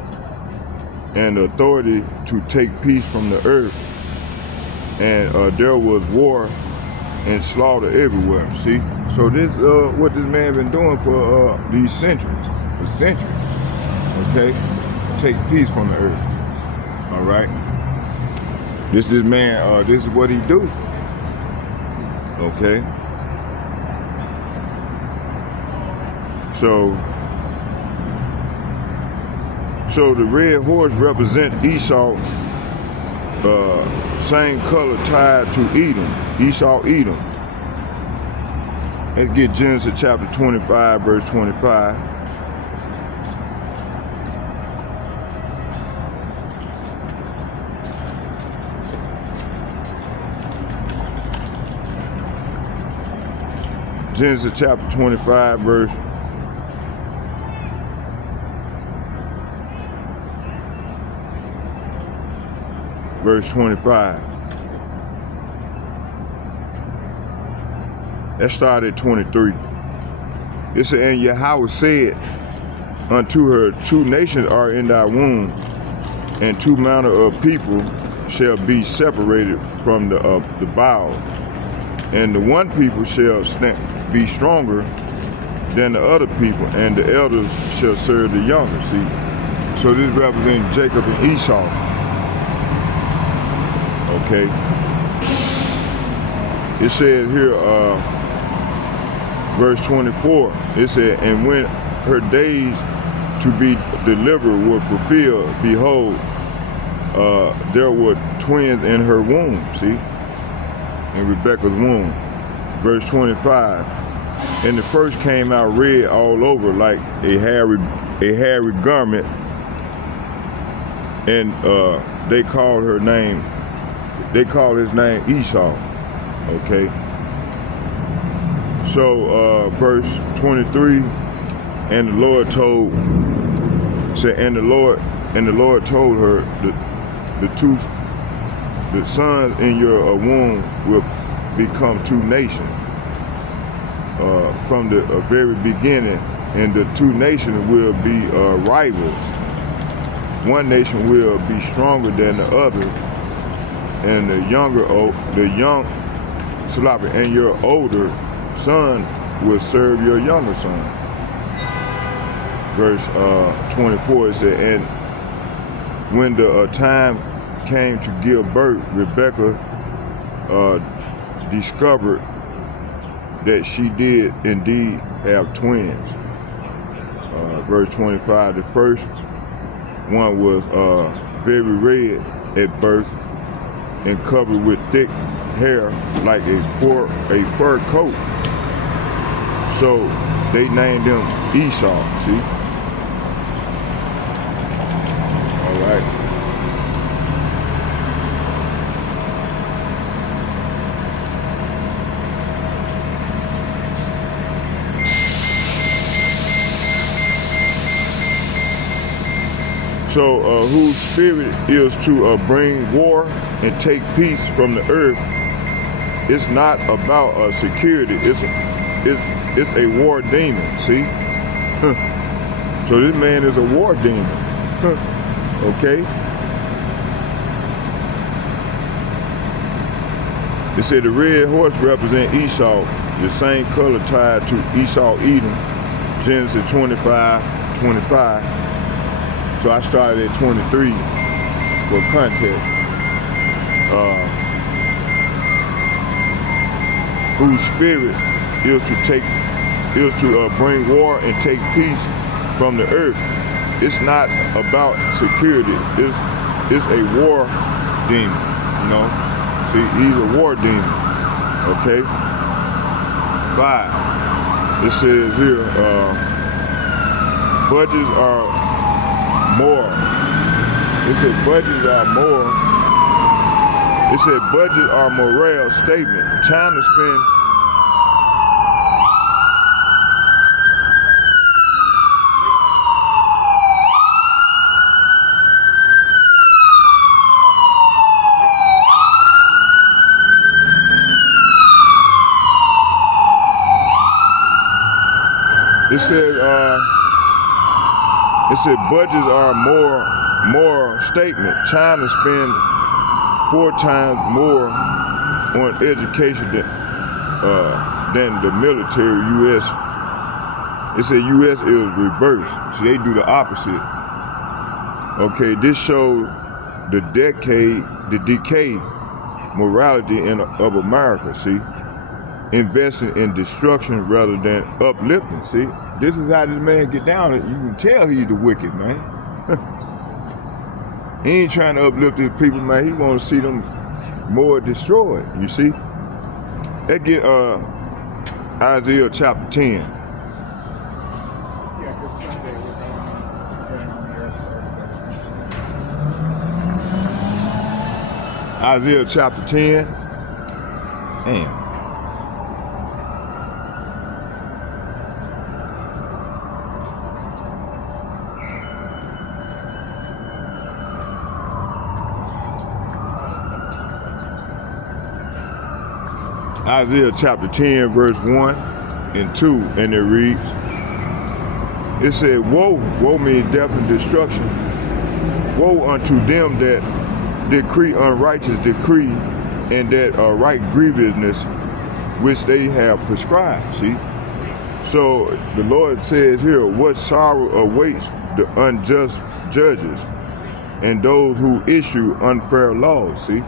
and authority to take peace from the earth. And there was war and slaughter everywhere. See, so this what this man been doing for these centuries, okay? Take peace from the earth. All right. This man, this is what he do. Okay. So the red horse represent Esau, same color tied to Edom, Esau, Edom. Let's get Genesis chapter 25, verse 25. Genesis chapter 25, verse 25. Let's start at 23. It said, and Yahweh said unto her, 2 nations are in thy womb, and 2 manner of people shall be separated from the bowels, and the one people shall be stronger than the other people, and the elders shall serve the younger. See, so this represents Jacob and Esau. Okay. It says here, verse 24, it said, and when her days to be delivered were fulfilled, behold, there were twins in her womb, see, in Rebekah's womb. verse 25. And the first came out red all over like a hairy garment, and they called his name Esau. Okay. So verse 23, and the Lord told told her the sons in your womb will become two nations from the very beginning, and the two nations will be rivals. One nation will be stronger than the other, and and your older son will serve your younger son. Verse 24, it said, and when the time came to give birth, Rebekah discovered that she did indeed have twins. Verse 25, the first one was very red at birth and covered with thick hair like a fur coat. So they named him Esau, see? All right. So whose spirit is to bring war and take peace from the earth. It's not about security. It's a war demon. See? So this man is a war demon. Okay. It said the red horse represents Esau, the same color tied to Esau Edom, Genesis 25:25. So I started at 23 for context. Whose spirit is to bring war and take peace from the earth. It's not about security. It's a war demon. You know, see, he's a war demon. Okay. 5. It says here, budgets are more. It said budgets are more. It said budgets are morale statement. China spend It said budgets are more statement. China spend 4 times more on education than the military U.S. It said U.S. is reversed. So they do the opposite. Okay, this shows the decay morality of America, see? Investing in destruction rather than uplifting, see? This is how this man get down. You can tell he's the wicked, man. He ain't trying to uplift his people, man. He want to see them more destroyed, you see? Let's get Isaiah chapter 10. Yeah, because Sunday we're going on the air. Isaiah chapter 10. Damn. Isaiah chapter 10, verse 1 and 2, and it reads, it said, woe means death and destruction. Woe unto them that decree unrighteous decree and that right grievousness which they have prescribed, see? So the Lord says here, what sorrow awaits the unjust judges and those who issue unfair laws, see?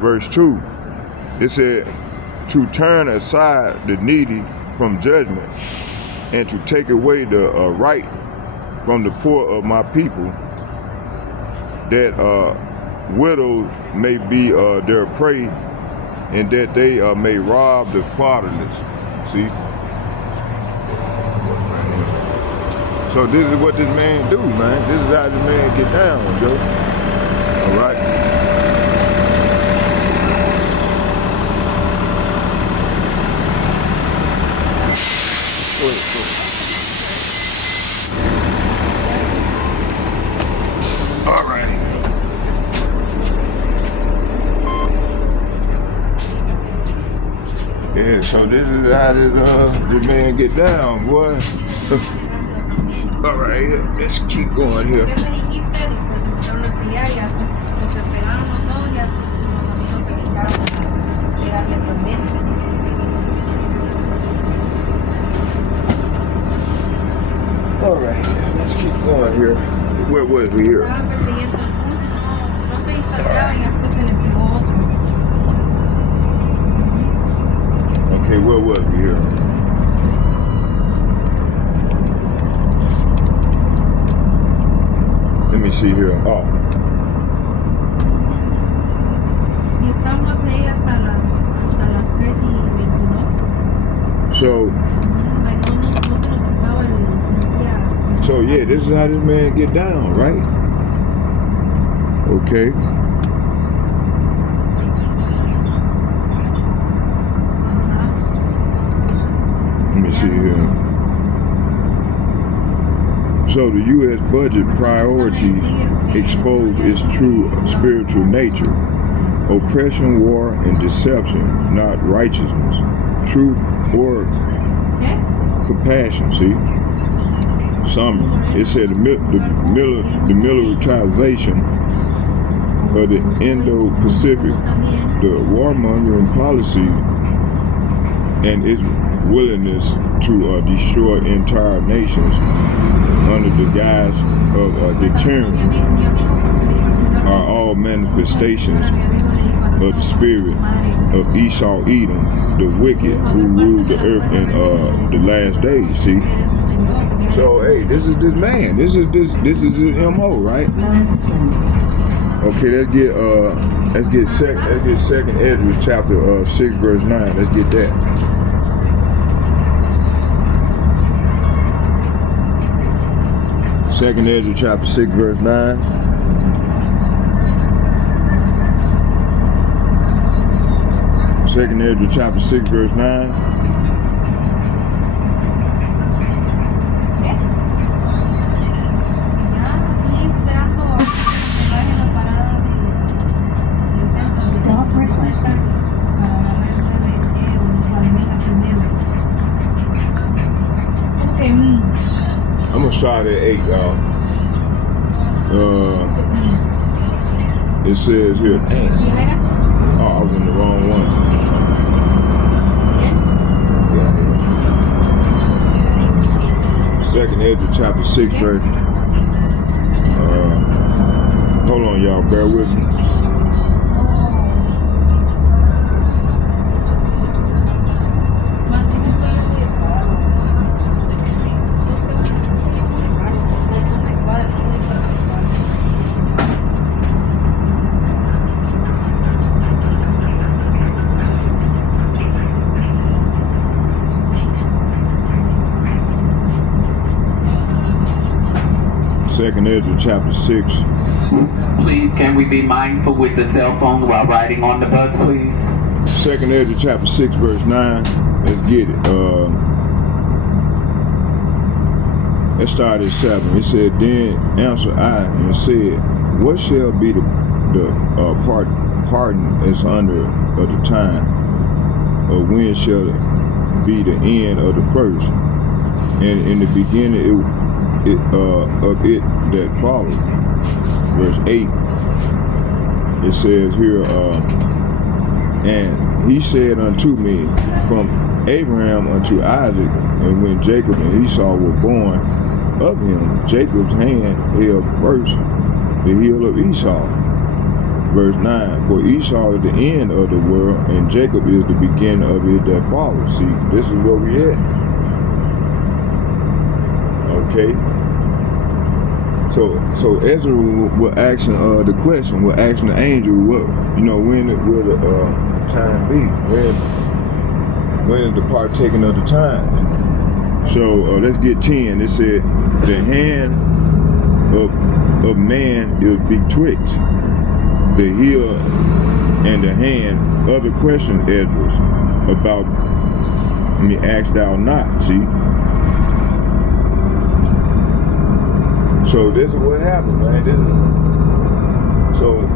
Verse 2, it said, to turn aside the needy from judgment and to take away the right from the poor of my people, that widows may be their prey and that they may rob the fatherless. See? So this is what this man do, man. This is how this man get down, Joe. All right? Go ahead. All right. Yeah, so this is how this man get down, boy. All right, let's keep going here. ¿Qué me dijiste? Después empezaron a pelear y ya pues se pegaron los dos, ya los amigos se dedicaron a pegarle también. All right, let's keep going here. Where was we here? Estaban persiguiendo el bus, no se distanciaban y después se le pegó otro. Okay, where was we here? Let me see here. Oh, Y estamos ahí hasta las 3:22. so Like, no se nos tocaba el policía. So yeah, this is how this man get down, right? Okay. Let me see here. So the U.S. budget priorities expose its true spiritual nature. Oppression, war, and deception, not righteousness. Truth or ¿Qué? compassion, see? Summary. It said the militarization of the Indo-Pacific, the warmongering policy, and its willingness to destroy entire nations under the guise of deterrence are all manifestations of the spirit of Esau Edom, the wicked who ruled the earth in the last days. See? So hey, this is this man. This is his MO, right? Okay, let's get second Esdras chapter 6 verse 9. Let's get that. Second Esdras chapter 6 verse 9. Second Esdras chapter 6 verse 9. I'm gonna start at 8, y'all. It says here, dang. Oh, I was in the wrong one. Yeah. Second Esdras chapter 6 verse. Hold on, y'all, bear with me. Second Esdras chapter 6. Please, can we be mindful with the cell phone while riding on the bus, please? Second Esdras chapter 6 verse 9. Let's get it. Let's start at 7. It said, then answered I and said, what shall be the pardon as under of the time? Or when shall it be the end of the first? And in the beginning of it that followed. Verse 8, it says here, and he said unto me, from Abraham unto Isaac, and when Jacob and Esau were born of him, Jacob's hand held first the heel of Esau. Verse 9, for Esau is the end of the world, and Jacob is the beginning of it that follows. See, this is where we at. Okay. So Ezra will ask the question, will ask the angel, what, when will the time be? When is the partaking of the time? So let's get 10. It said the hand of man is betwixt the heel and the hand. Other question, Edwards, about me ask thou not. See. So this is what happened, man. So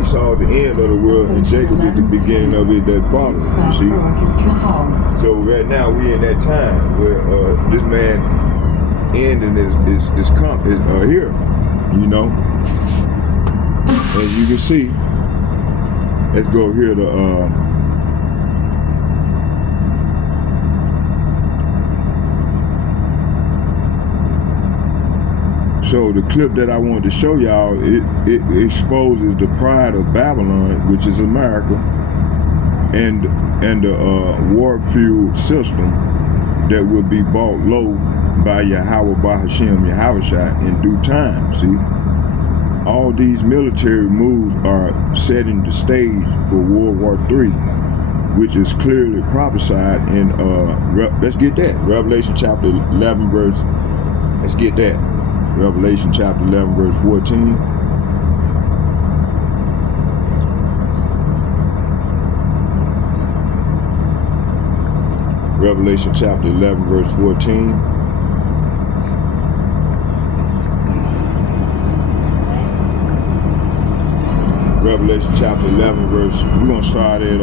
Esau the end of the world and Jacob is the beginning of it that followed. You see? So right now we in that time where this man ending is here, you know. As you can see, let's go here to so the clip that I wanted to show y'all, it exposes the pride of Babylon, which is America, and the war-fueled system that will be brought low by Yahweh Bahashem Yahushua in due time. See, all these military moves are setting the stage for World War III, which is clearly prophesied in let's get that, Revelation chapter 11 verse. Let's get that. Revelation chapter 11 verse 14. Revelation chapter 11 verse 14. Revelation chapter 11 verse, we're going to start at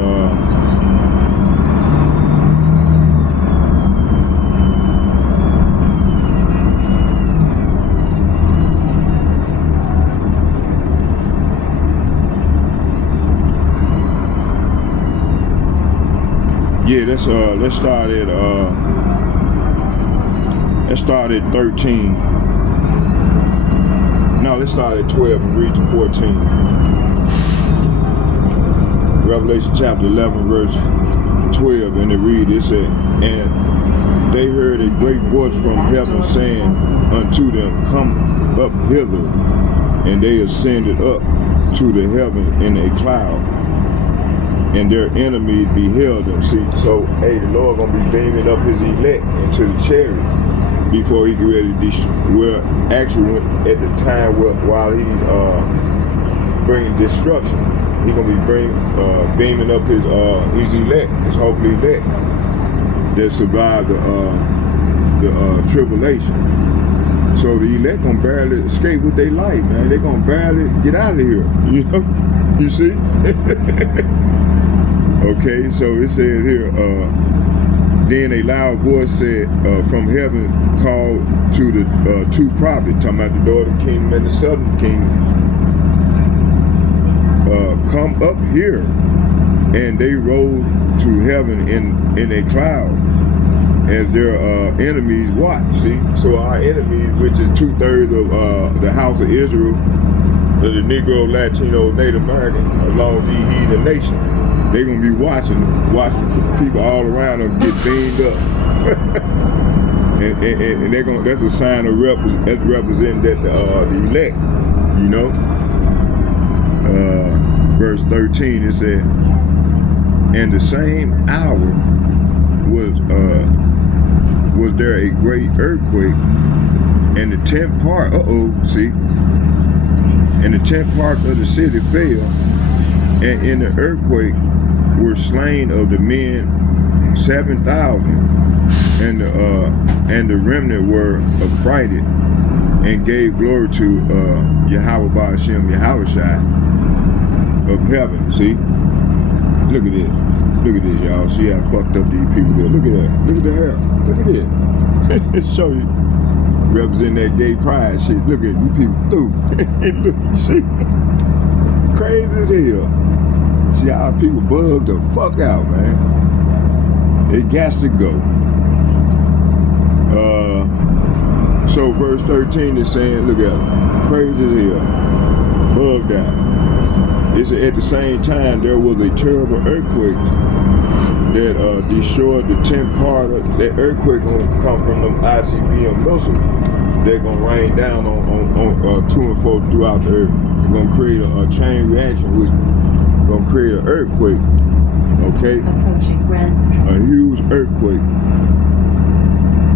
yeah, let's start at 13. No, let's start at 12 and read to 14. Revelation chapter 11 verse 12, and it reads, it said, and they heard a great voice from heaven saying unto them, come up hither, and they ascended up to the heaven in a cloud, and their enemies beheld them. See, so hey, the Lord gonna be beaming up his elect into the chariot before he get ready to destroy. Well, actually, at the time while he's bringing destruction, he gonna be beaming up his elect, his hopefully elect that survived the tribulation. So the elect gonna barely escape with their life, man. They gonna barely get out of here. You know, you see. Okay, so it says here, then a loud voice said from heaven called to the two prophets, talking about the northern kingdom and the southern kingdom, come up here. And they rose to heaven in a cloud as their enemies watch. See, so our enemies, which is 2/3 of the house of Israel, the Negro, Latino, Native American, along these heathen nations, they're gonna be watching people all around them get beamed up, and they're gonna. That's a sign of representing that the elect, you know. Verse 13 it said, and the same hour was there a great earthquake, and the 10th part. And the 10th part of the city fell, and in the earthquake were slain of the men 7,000, and the remnant were affrighted and gave glory to Yahweh Ba'ashem Yahushua of heaven. See, look at this, y'all. See how fucked up these people are. Look at that. Look at the hair. Look at this. Show you. Represent that gay pride shit. Look at you people through. Look, you see? Crazy as hell. See how people bugged the fuck out, man. They got to go. So verse 13 is saying, look at them. Crazy as hell. Bugged out. It said at the same time there was a terrible earthquake that destroyed the 10th part of that earthquake. Gonna come from them ICBM missiles. They're gonna rain down on 2 and 4 throughout the earth. It's gonna create a chain reaction, which gonna create an earthquake. Okay, Approaching Grand a huge earthquake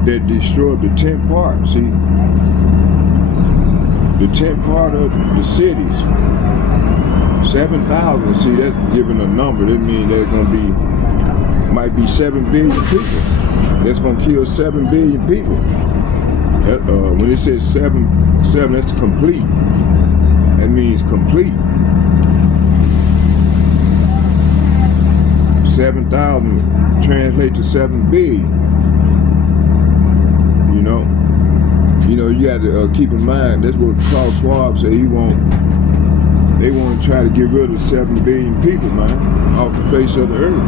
that destroyed the 10th part. See, the 10th part of the cities, 7,000. See, that's giving a number. That means there's gonna be, might be 7 billion people. That's gonna kill 7 billion people. When it says 7, that's complete. That means complete. 7,000 translate to 7 billion. You know, you got to keep in mind. That's what Klaus Schwab said. They want to try to get rid of 7 billion people, man, off the face of the earth.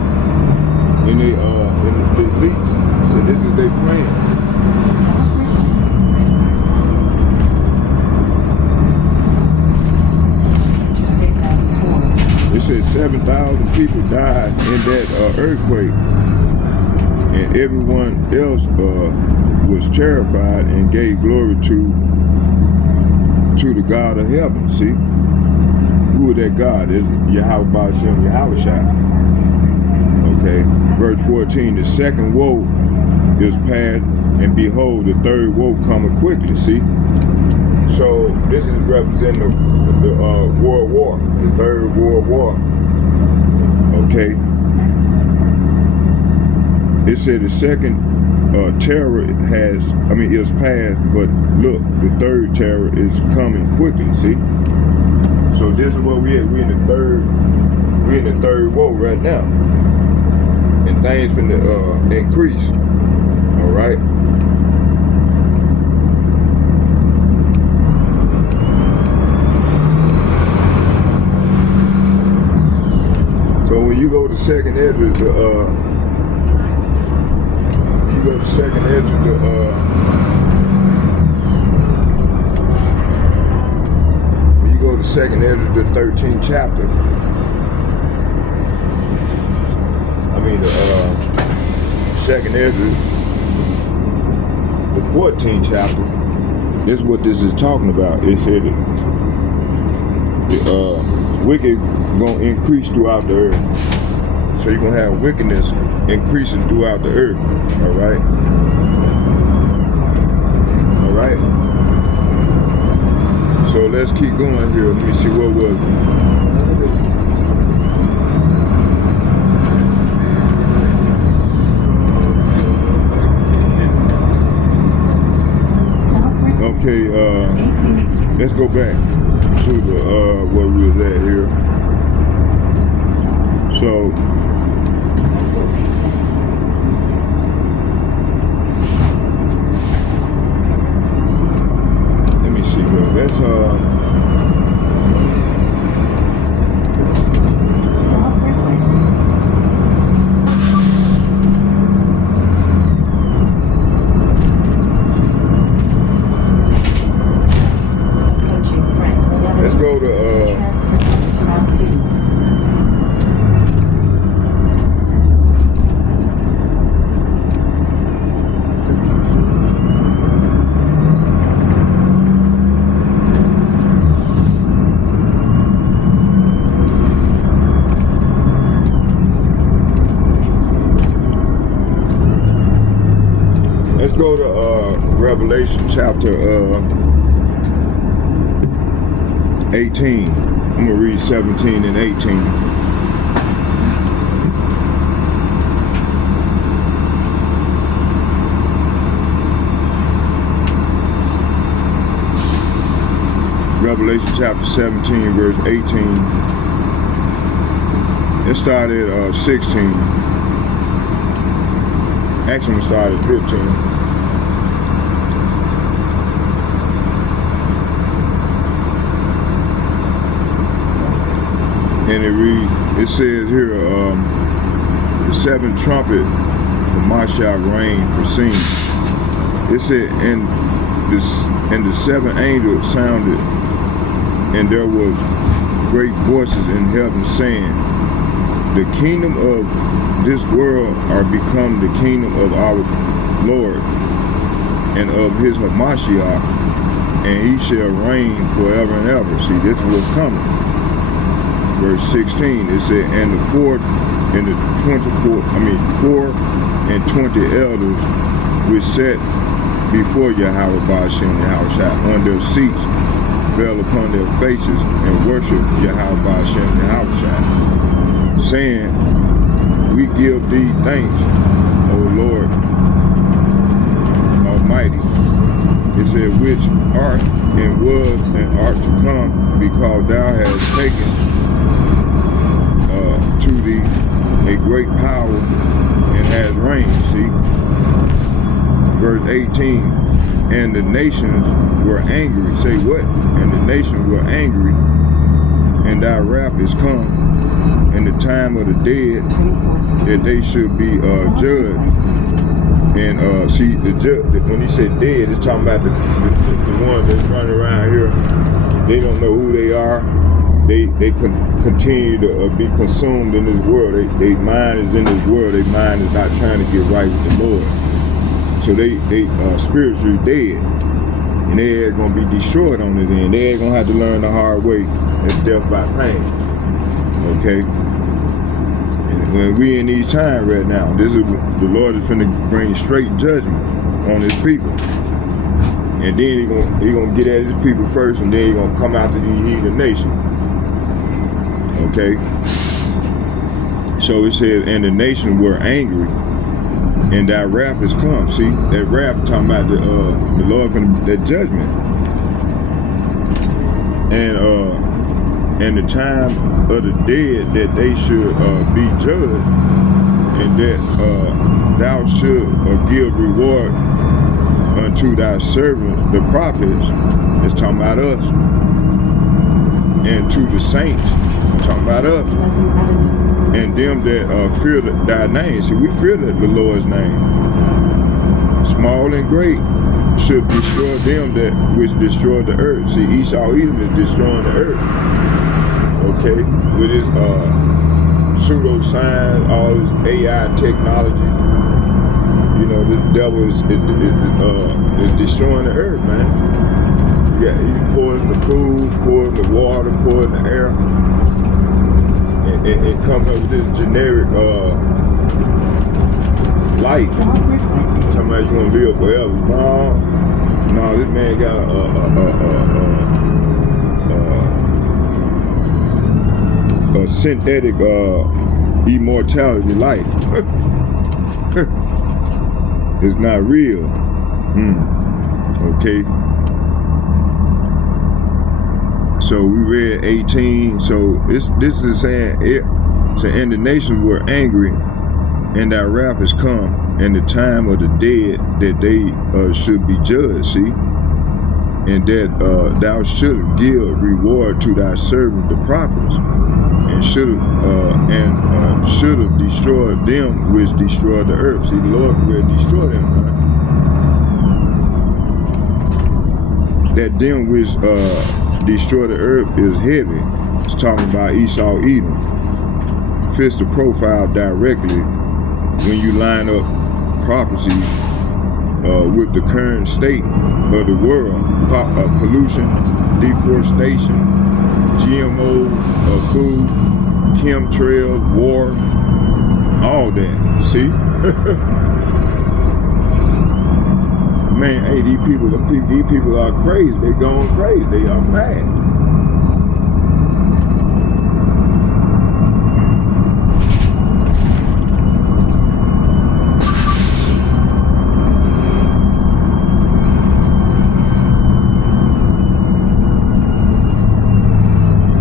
And they in the elites. So this is their plan. It said 7,000 people died in that earthquake, and everyone else was terrified and gave glory to the God of heaven. See, who is that God? It's Yahweh Ba'ashem Yahushua. Okay, verse 14. The second woe is past, and behold, the third woe cometh quickly. See, so this is representing the World War, the Third World War. Okay. It said the second terror is past, but look, the third terror is coming quickly. See. So this is where we at. We in the third war right now, and things finna increase. All right. So when you go to second Ezra, Second Ezra, the 13th chapter. Second Ezra, the 14th chapter. This is what this is talking about. It said the wicked gonna increase throughout the earth. So you're gonna have wickedness increasing throughout the earth. All right. All right. So let's keep going here. Let me see, what was it? Okay, let's go back to the where we was at here. So let me see here. That's let's go to Revelation chapter 18. I'm gonna read 17 and 18. Revelation chapter 17, verse 18. It started at 16. Actually, it started at 15. And it says here, the seventh trumpet of Mashiach reigned for singing. It said, and the seven angels sounded, and there was great voices in heaven saying, the kingdom of this world are become the kingdom of our Lord and of his Hamashiach, and he shall reign forever and ever. See, this is what's coming. verse 16, it said, and the 4 and 20 elders which sat before Yahweh Ba'ashem Yahushua on their seats fell upon their faces and worshiped Yahweh Ba'ashem Yahushua, saying, we give thee thanks, O Lord Almighty. It said, which art and was and art to come, because thou hast taken to thee a great power and has reigned. See? Verse 18, and the nations were angry. Say what? And the nations were angry, and thy wrath is come, in the time of the dead, that they should be judged. And see, when he said dead, it's talking about the ones that's running around here. They don't know who they are. They continue to be consumed in this world. Their mind is in this world. Their mind is not trying to get right with the Lord. So they spiritually dead, and they're gonna be destroyed on this end. They're gonna have to learn the hard way. That's death by pain. Okay. And when we in these times right now, this is the Lord is finna bring straight judgment on His people, and then he gonna get at His people first, and then he gonna come out to these heathen nations. Okay. So it says, and the nations were angry, and thy wrath is come. See, that wrath talking about the Lord from that judgment. And the time of the dead that they should be judged, and that thou should give reward unto thy servants, the prophets, it's talking about us, and to the saints, it's talking about us, and them that fear thy name. See, we fear the Lord's name. Small and great should destroy them that which destroy the earth. See, Esau Edom is destroying the earth. Okay, with his pseudoscience, all his AI technology. You know, the devil is destroying the earth, man. Yeah, he pours the food, pours the water, pours the air. And comes up with this generic life. Somebody you gonna live forever. No, this man got a synthetic immortality life. It's not real. Okay. So we read 18. So this is saying it. So and the nations were angry, and thy wrath is come, and the time of the dead that they should be judged. See, and that thou shouldst give reward to thy servants the prophets, and should have destroyed them which destroyed the earth. See, the Lord will destroy them. Right? That them which destroy the earth is heavy. It's talking about Esau Edom. Fits the profile directly when you line up prophecy with the current state of the world. Pollution, deforestation, GMO, food, chemtrails, war, all that. See? Man, hey, these people are crazy. They going crazy. They are mad.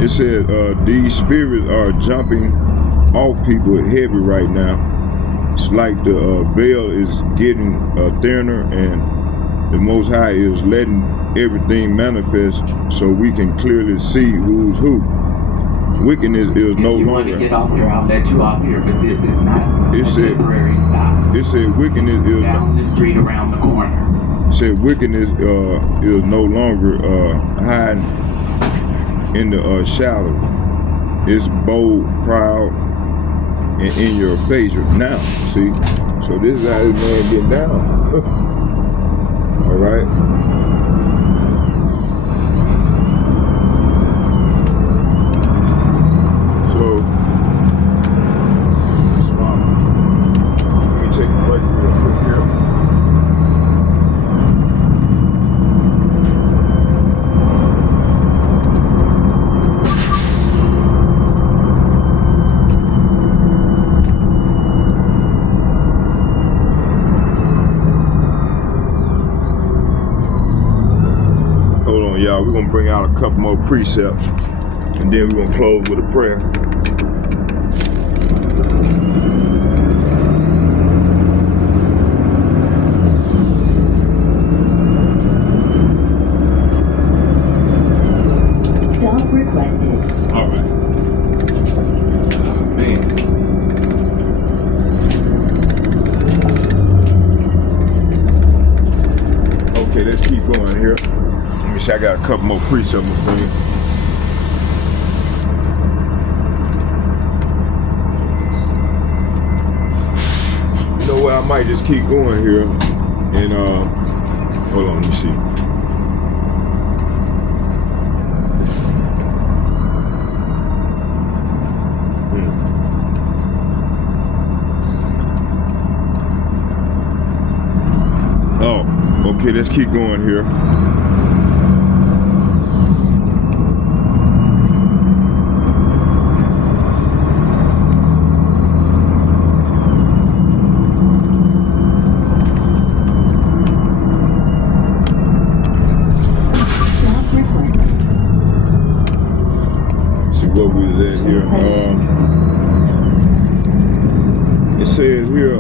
It said these spirits are jumping off people heavy right now. It's like the veil is getting thinner, and the Most High is letting everything manifest so we can clearly see who's who. Wickedness is no longer. If you want to get off here, I'll let you off here, but this is not a temporary stop. It said wickedness is down the street around the corner. It said wickedness is no longer hiding in the shadow. It's bold, proud, and in your face now. See, so this is how this man getting down. All right. bring out a couple more precepts, and then we're gonna close with a prayer. Stop requested. All right. Oh, man. Okay, let's keep going here. Let me see, I got a couple more precepts for you. You know what, I might just keep going here and hold on, let me see. Oh, okay, let's keep going here. See what we was at here. It says here,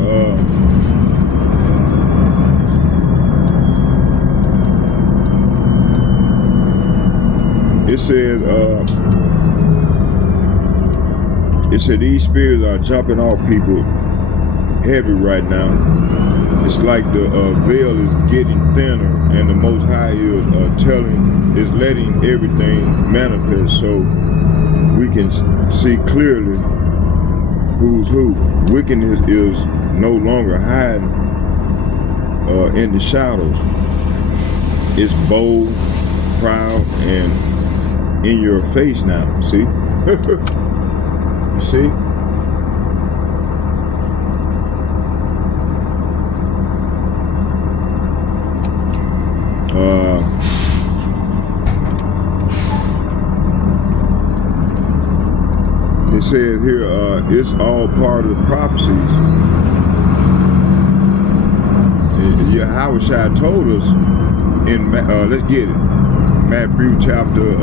it said these spirits are jumping off people heavy right now. It's like the veil is getting thinner, and the Most High is letting everything manifest, so we can see clearly who's who. Wickedness is no longer hiding in the shadows. It's bold, proud, and in your face now. See? See? It says here, it's all part of the prophecies. Yahweh told us in, let's get it, Matthew chapter,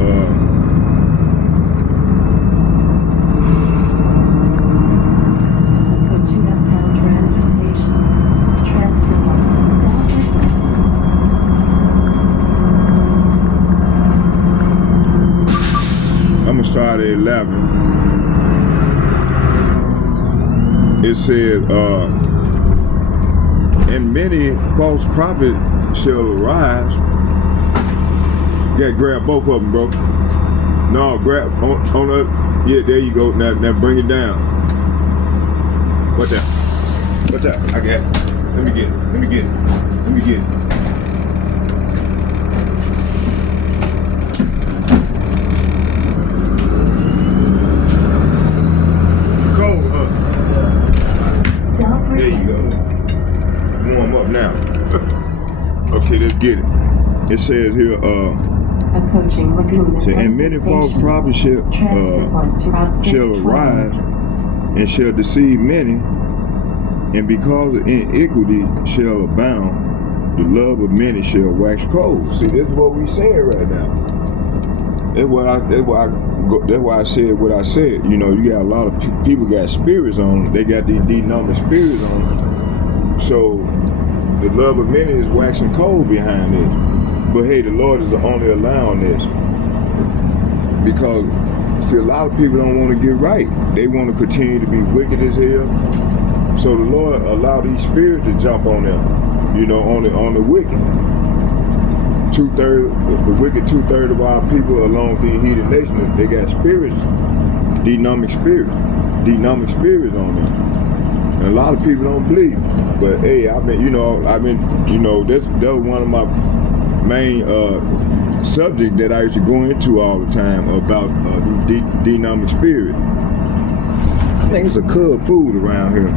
I'm gonna start at 11. It said, and many false prophets shall arise. You gotta grab both of them, bro. No, grab on the, yeah, there you go. Now bring it down. What's that? What's that? I got it. Let me get it. Let me get it. Let me get it. There you go. Warm up now. Okay, let's get it. It says here, and many false prophets shall arise and shall deceive many, and because of iniquity shall abound, the love of many shall wax cold. See, this is what we saying right now. That's why I said what I said. You know, you got a lot of people got spirits on them. They got these number spirits on them. So the love of many is waxing cold behind this. But hey, the Lord is only allowing this because, see, a lot of people don't want to get right. They want to continue to be wicked as hell. So the Lord allowed these spirits to jump on them, you know, on the wicked. The wicked 2/3 of our people along the heathen nation, they got spirits, demonic spirits on them. And a lot of people don't believe. But hey, that was one of my main subject that I used to go into all the time about demonic spirit. I think it's a cub food around here.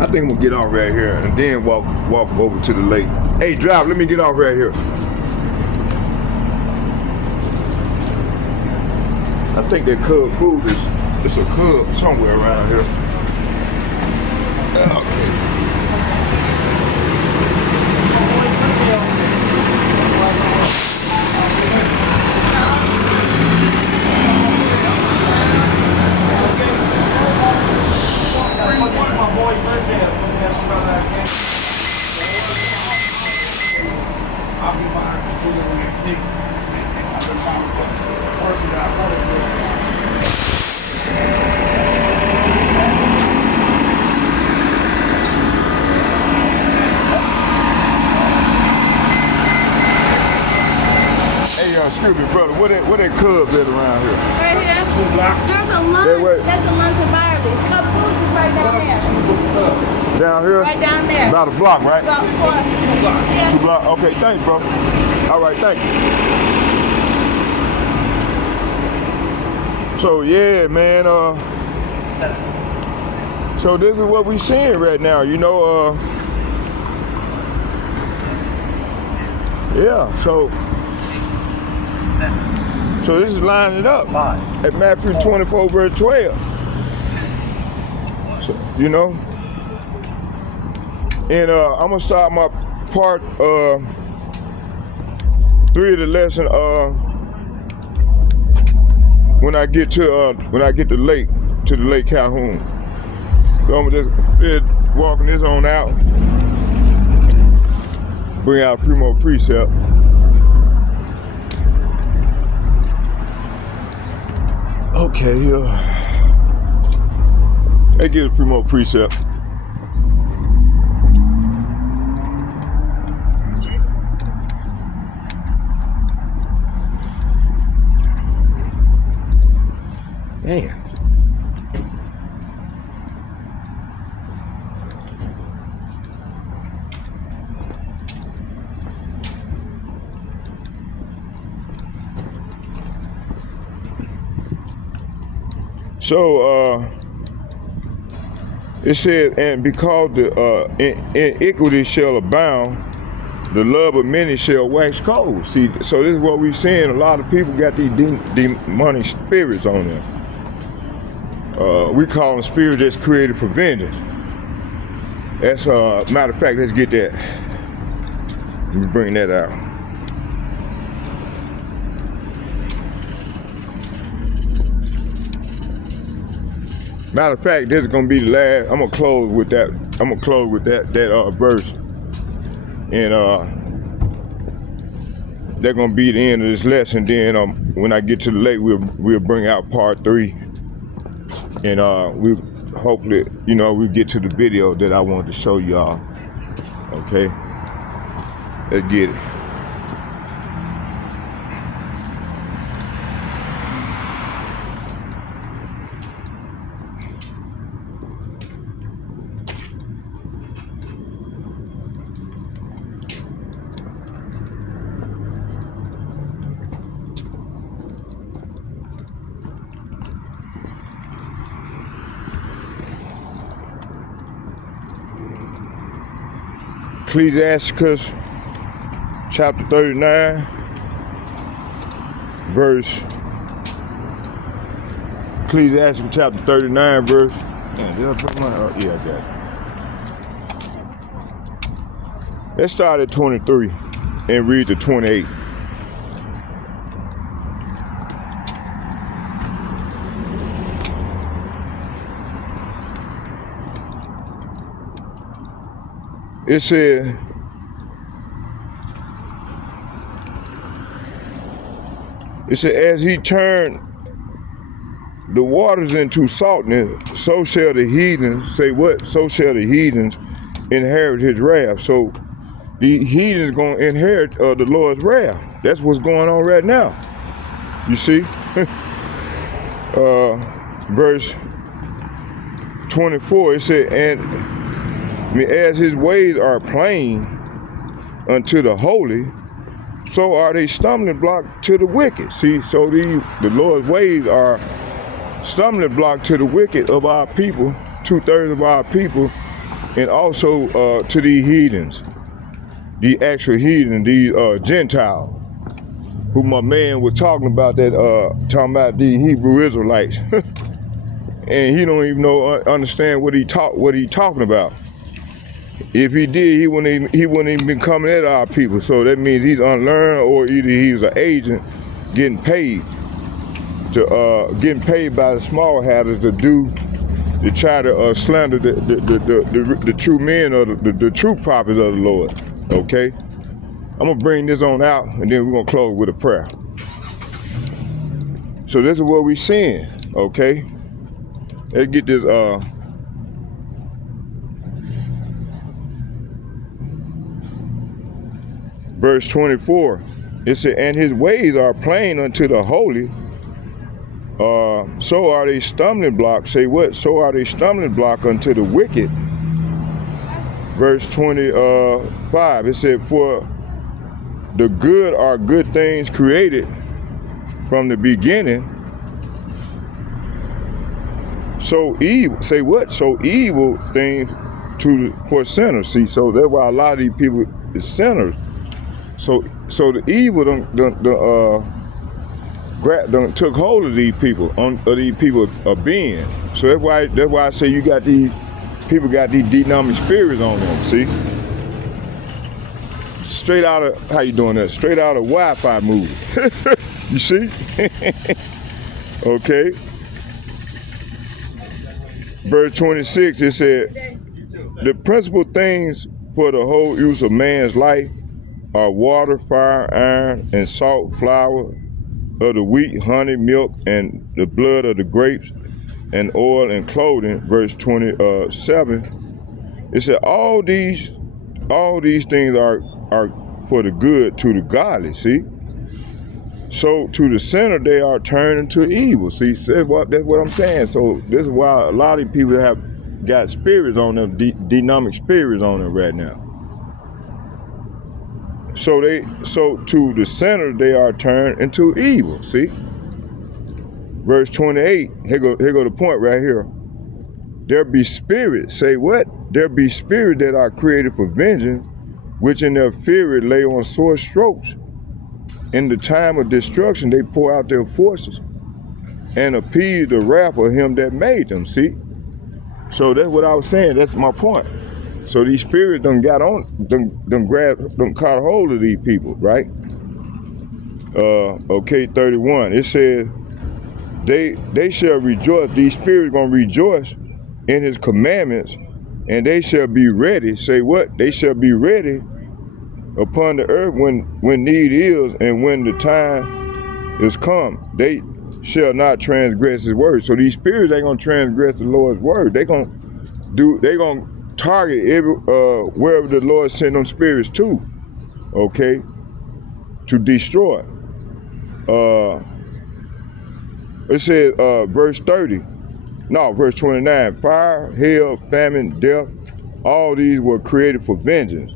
I think I'm gonna get off right here and then walk over to the lake. Hey, drive, let me get off right here. I think that cub food it's a cub somewhere around here. Okay. Where they cubs at around here? Right here. There's a lunch. Hey, wait. That's a lunch of Barley's. Cup Foods is right down there. Down here? Right down there. About a block, right? About 2 blocks. Yeah. 2 blocks. Okay, thanks, bro. All right, thank you. So yeah, man. So this is what we seeing right now. You know. Yeah. So this is lining up at Matthew 24 verse 12. So, you know. And I'm gonna start my part 3 of the lesson when I get to the lake Calhoun. So I'm just walking this on out, bring out a few more precepts. Okay, let's get a few more precepts. Damn. So it said, and because the iniquity shall abound, the love of many shall wax cold. See, so this is what we're seeing. A lot of people got these demonic spirits on them. We call them spirits that's created for vengeance. That's matter of fact, let's get that. Let me bring that out. Matter of fact, this is gonna be the last. I'm gonna close with that. I'm gonna close with that verse, and that's gonna be the end of this lesson. Then when I get to the lake, we'll bring out part 3, and we hopefully we'll get to the video that I wanted to show y'all. Okay, let's get it. Ecclesiasticus chapter 39, verse. Ecclesiasticus chapter 39, verse. Damn, did I put my? Oh, yeah, I got it. Let's start at 23 and read to 28. It said, as he turned the waters into saltness, so shall the heathens, say what? So shall the heathens inherit his wrath. So the heathens gonna inherit the Lord's wrath. That's what's going on right now. You see? Verse 24, it said, and as his ways are plain unto the holy, so are they stumbling block to the wicked. See, so the Lord's ways are stumbling block to the wicked of our people, 2/3 of our people, and also to the heathens, the actual heathen, these Gentiles, who my man was talking about that, talking about the Hebrew Israelites, and he don't even understand what he talking about. If he did, he wouldn't even been coming at our people. So that means he's unlearned, or either he's an agent getting paid by the small hatters to try to slander the true men or the true prophets of the Lord. Okay, I'm gonna bring this on out, and then we're gonna close with a prayer. So this is what we're seeing. Okay, let's get this. Verse 24, it said, and his ways are plain unto the holy. So are they stumbling block. Say what? So are they stumbling block unto the wicked. Verse 25, it said, for the good are good things created from the beginning. So evil, say what? So evil things for sinners. See, so that's why a lot of these people is sinners. So the evil done took hold of these people, of these people of being. So that's why I say you got these people got these demonic spirits on them. See, straight out of how you doing that? Straight out of Wi-Fi movie. You see? Okay. Verse 26, it said, the principal things for the whole use of man's life are water, fire, iron, and salt, flour of the wheat, honey, milk, and the blood of the grapes, and oil and clothing. Verse 27, it said, all these things are for the good to the godly. See, so to the sinner they are turned into evil. See, that's what I'm saying. So this is why a lot of people have got spirits on them, demonic spirits on them right now. So to the sinner they are turned into evil. See, verse 28. Here go the point right here. There be spirits. Say what? There be spirits that are created for vengeance, which in their fury lay on sore strokes. In the time of destruction, they pour out their forces and appease the wrath of him that made them. See? So that's what I was saying. That's my point. So these spirits done got on, done caught hold of these people, right? Okay, 31. It says, they shall rejoice. These spirits gonna rejoice in his commandments, and they shall be ready. Say what? They shall be ready upon the earth when need is, and when the time is come. They shall not transgress his word. So these spirits ain't gonna transgress the Lord's word. They gonna target every wherever the Lord sent them spirits to, okay, to destroy. It says verse 29, fire, hail, famine, death, all these were created for vengeance.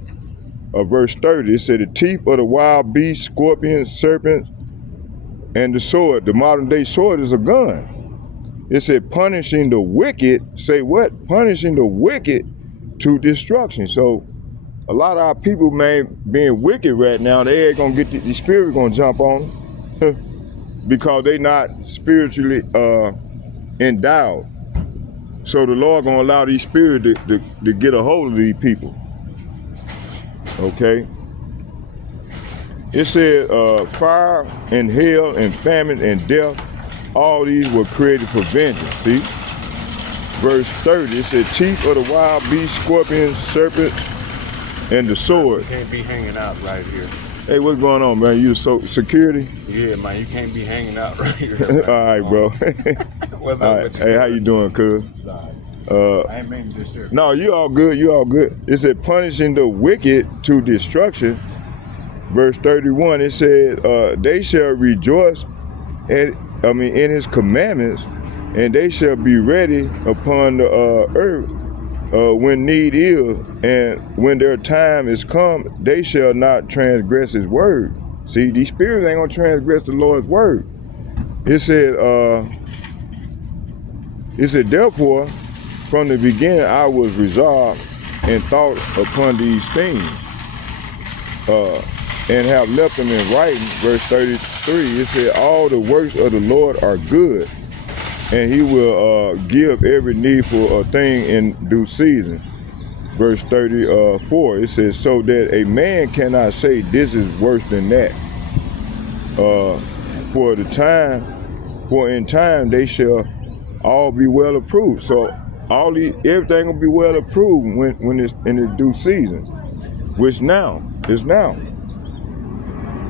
Verse 30, it said the teeth of the wild beast, scorpions, serpents, and the sword. The modern day sword is a gun. It said punishing the wicked. Say what? Punishing the wicked to destruction. So a lot of our people, man, being wicked right now, they ain't gonna get the spirit gonna jump on them because they not spiritually endowed. So the Lord gonna allow these spirits to get a hold of these people. Okay. It said fire and hail and famine and death, all these were created for vengeance. See? Verse 30, it said teeth of the wild beast, scorpions, serpents, and the sword. You can't be hanging out right here. Hey, what's going on, man? You security? Yeah, man, you can't be hanging out right here. All right, bro. What's all up right. with you? Hey, how you doing, cuz? I ain't mean to disturb. No, you all good. You all good. It said punishing the wicked to destruction. Verse 31, it said, they shall rejoice in his commandments, and they shall be ready upon the earth when need is, and when their time is come, they shall not transgress his word. See, these spirits ain't gonna transgress the Lord's word. It said, therefore, from the beginning I was resolved and thought upon these things, and have left them in writing. Verse 33, it said, all the works of the Lord are good, and he will give every needful thing in due season. Verse 34, it says, so that a man cannot say this is worse than that. For in time they shall all be well approved. So everything will be well approved when it's in the due season, which now is now.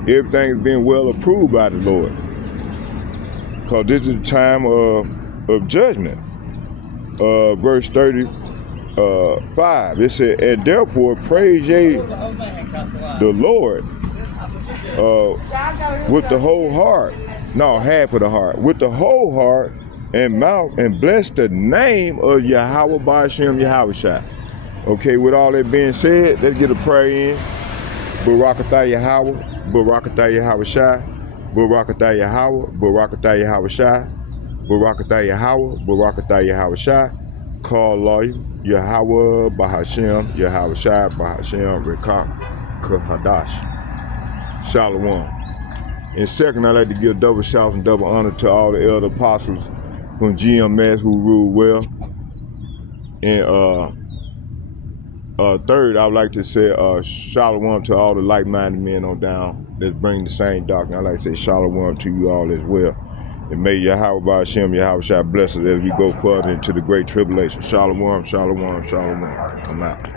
Everything is being well approved by the Lord, because this is the time of judgment. Verse 35, it said, and therefore praise ye the Lord, with the whole heart. No, half of the heart. With the whole heart and mouth, and bless the name of Yahweh Ba'ashem Yahushua. Okay, with all that being said, let's get a prayer in. Barakatah Yahweh, Barakatah Yahushua, Barakatah Yahweh, Barakatah Yahushua, Barakatah Yahweh, Barakatah Yahushua, call lawyer, Yahweh Ba'ashem Yahushua, Ba'ashem Rekah Kahadash. Shalom. And second, I'd like to give double shouts and double honor to all the elder apostles from GMS who rule well. And third, I would like to say shalom to all the like-minded men on down that bring the same doctrine. I'd like to say shalom to you all as well. And may Yahweh Ba'ashem Yahushua bless us as we go further into the great tribulation. Shalom, shalom, shalom. I'm out.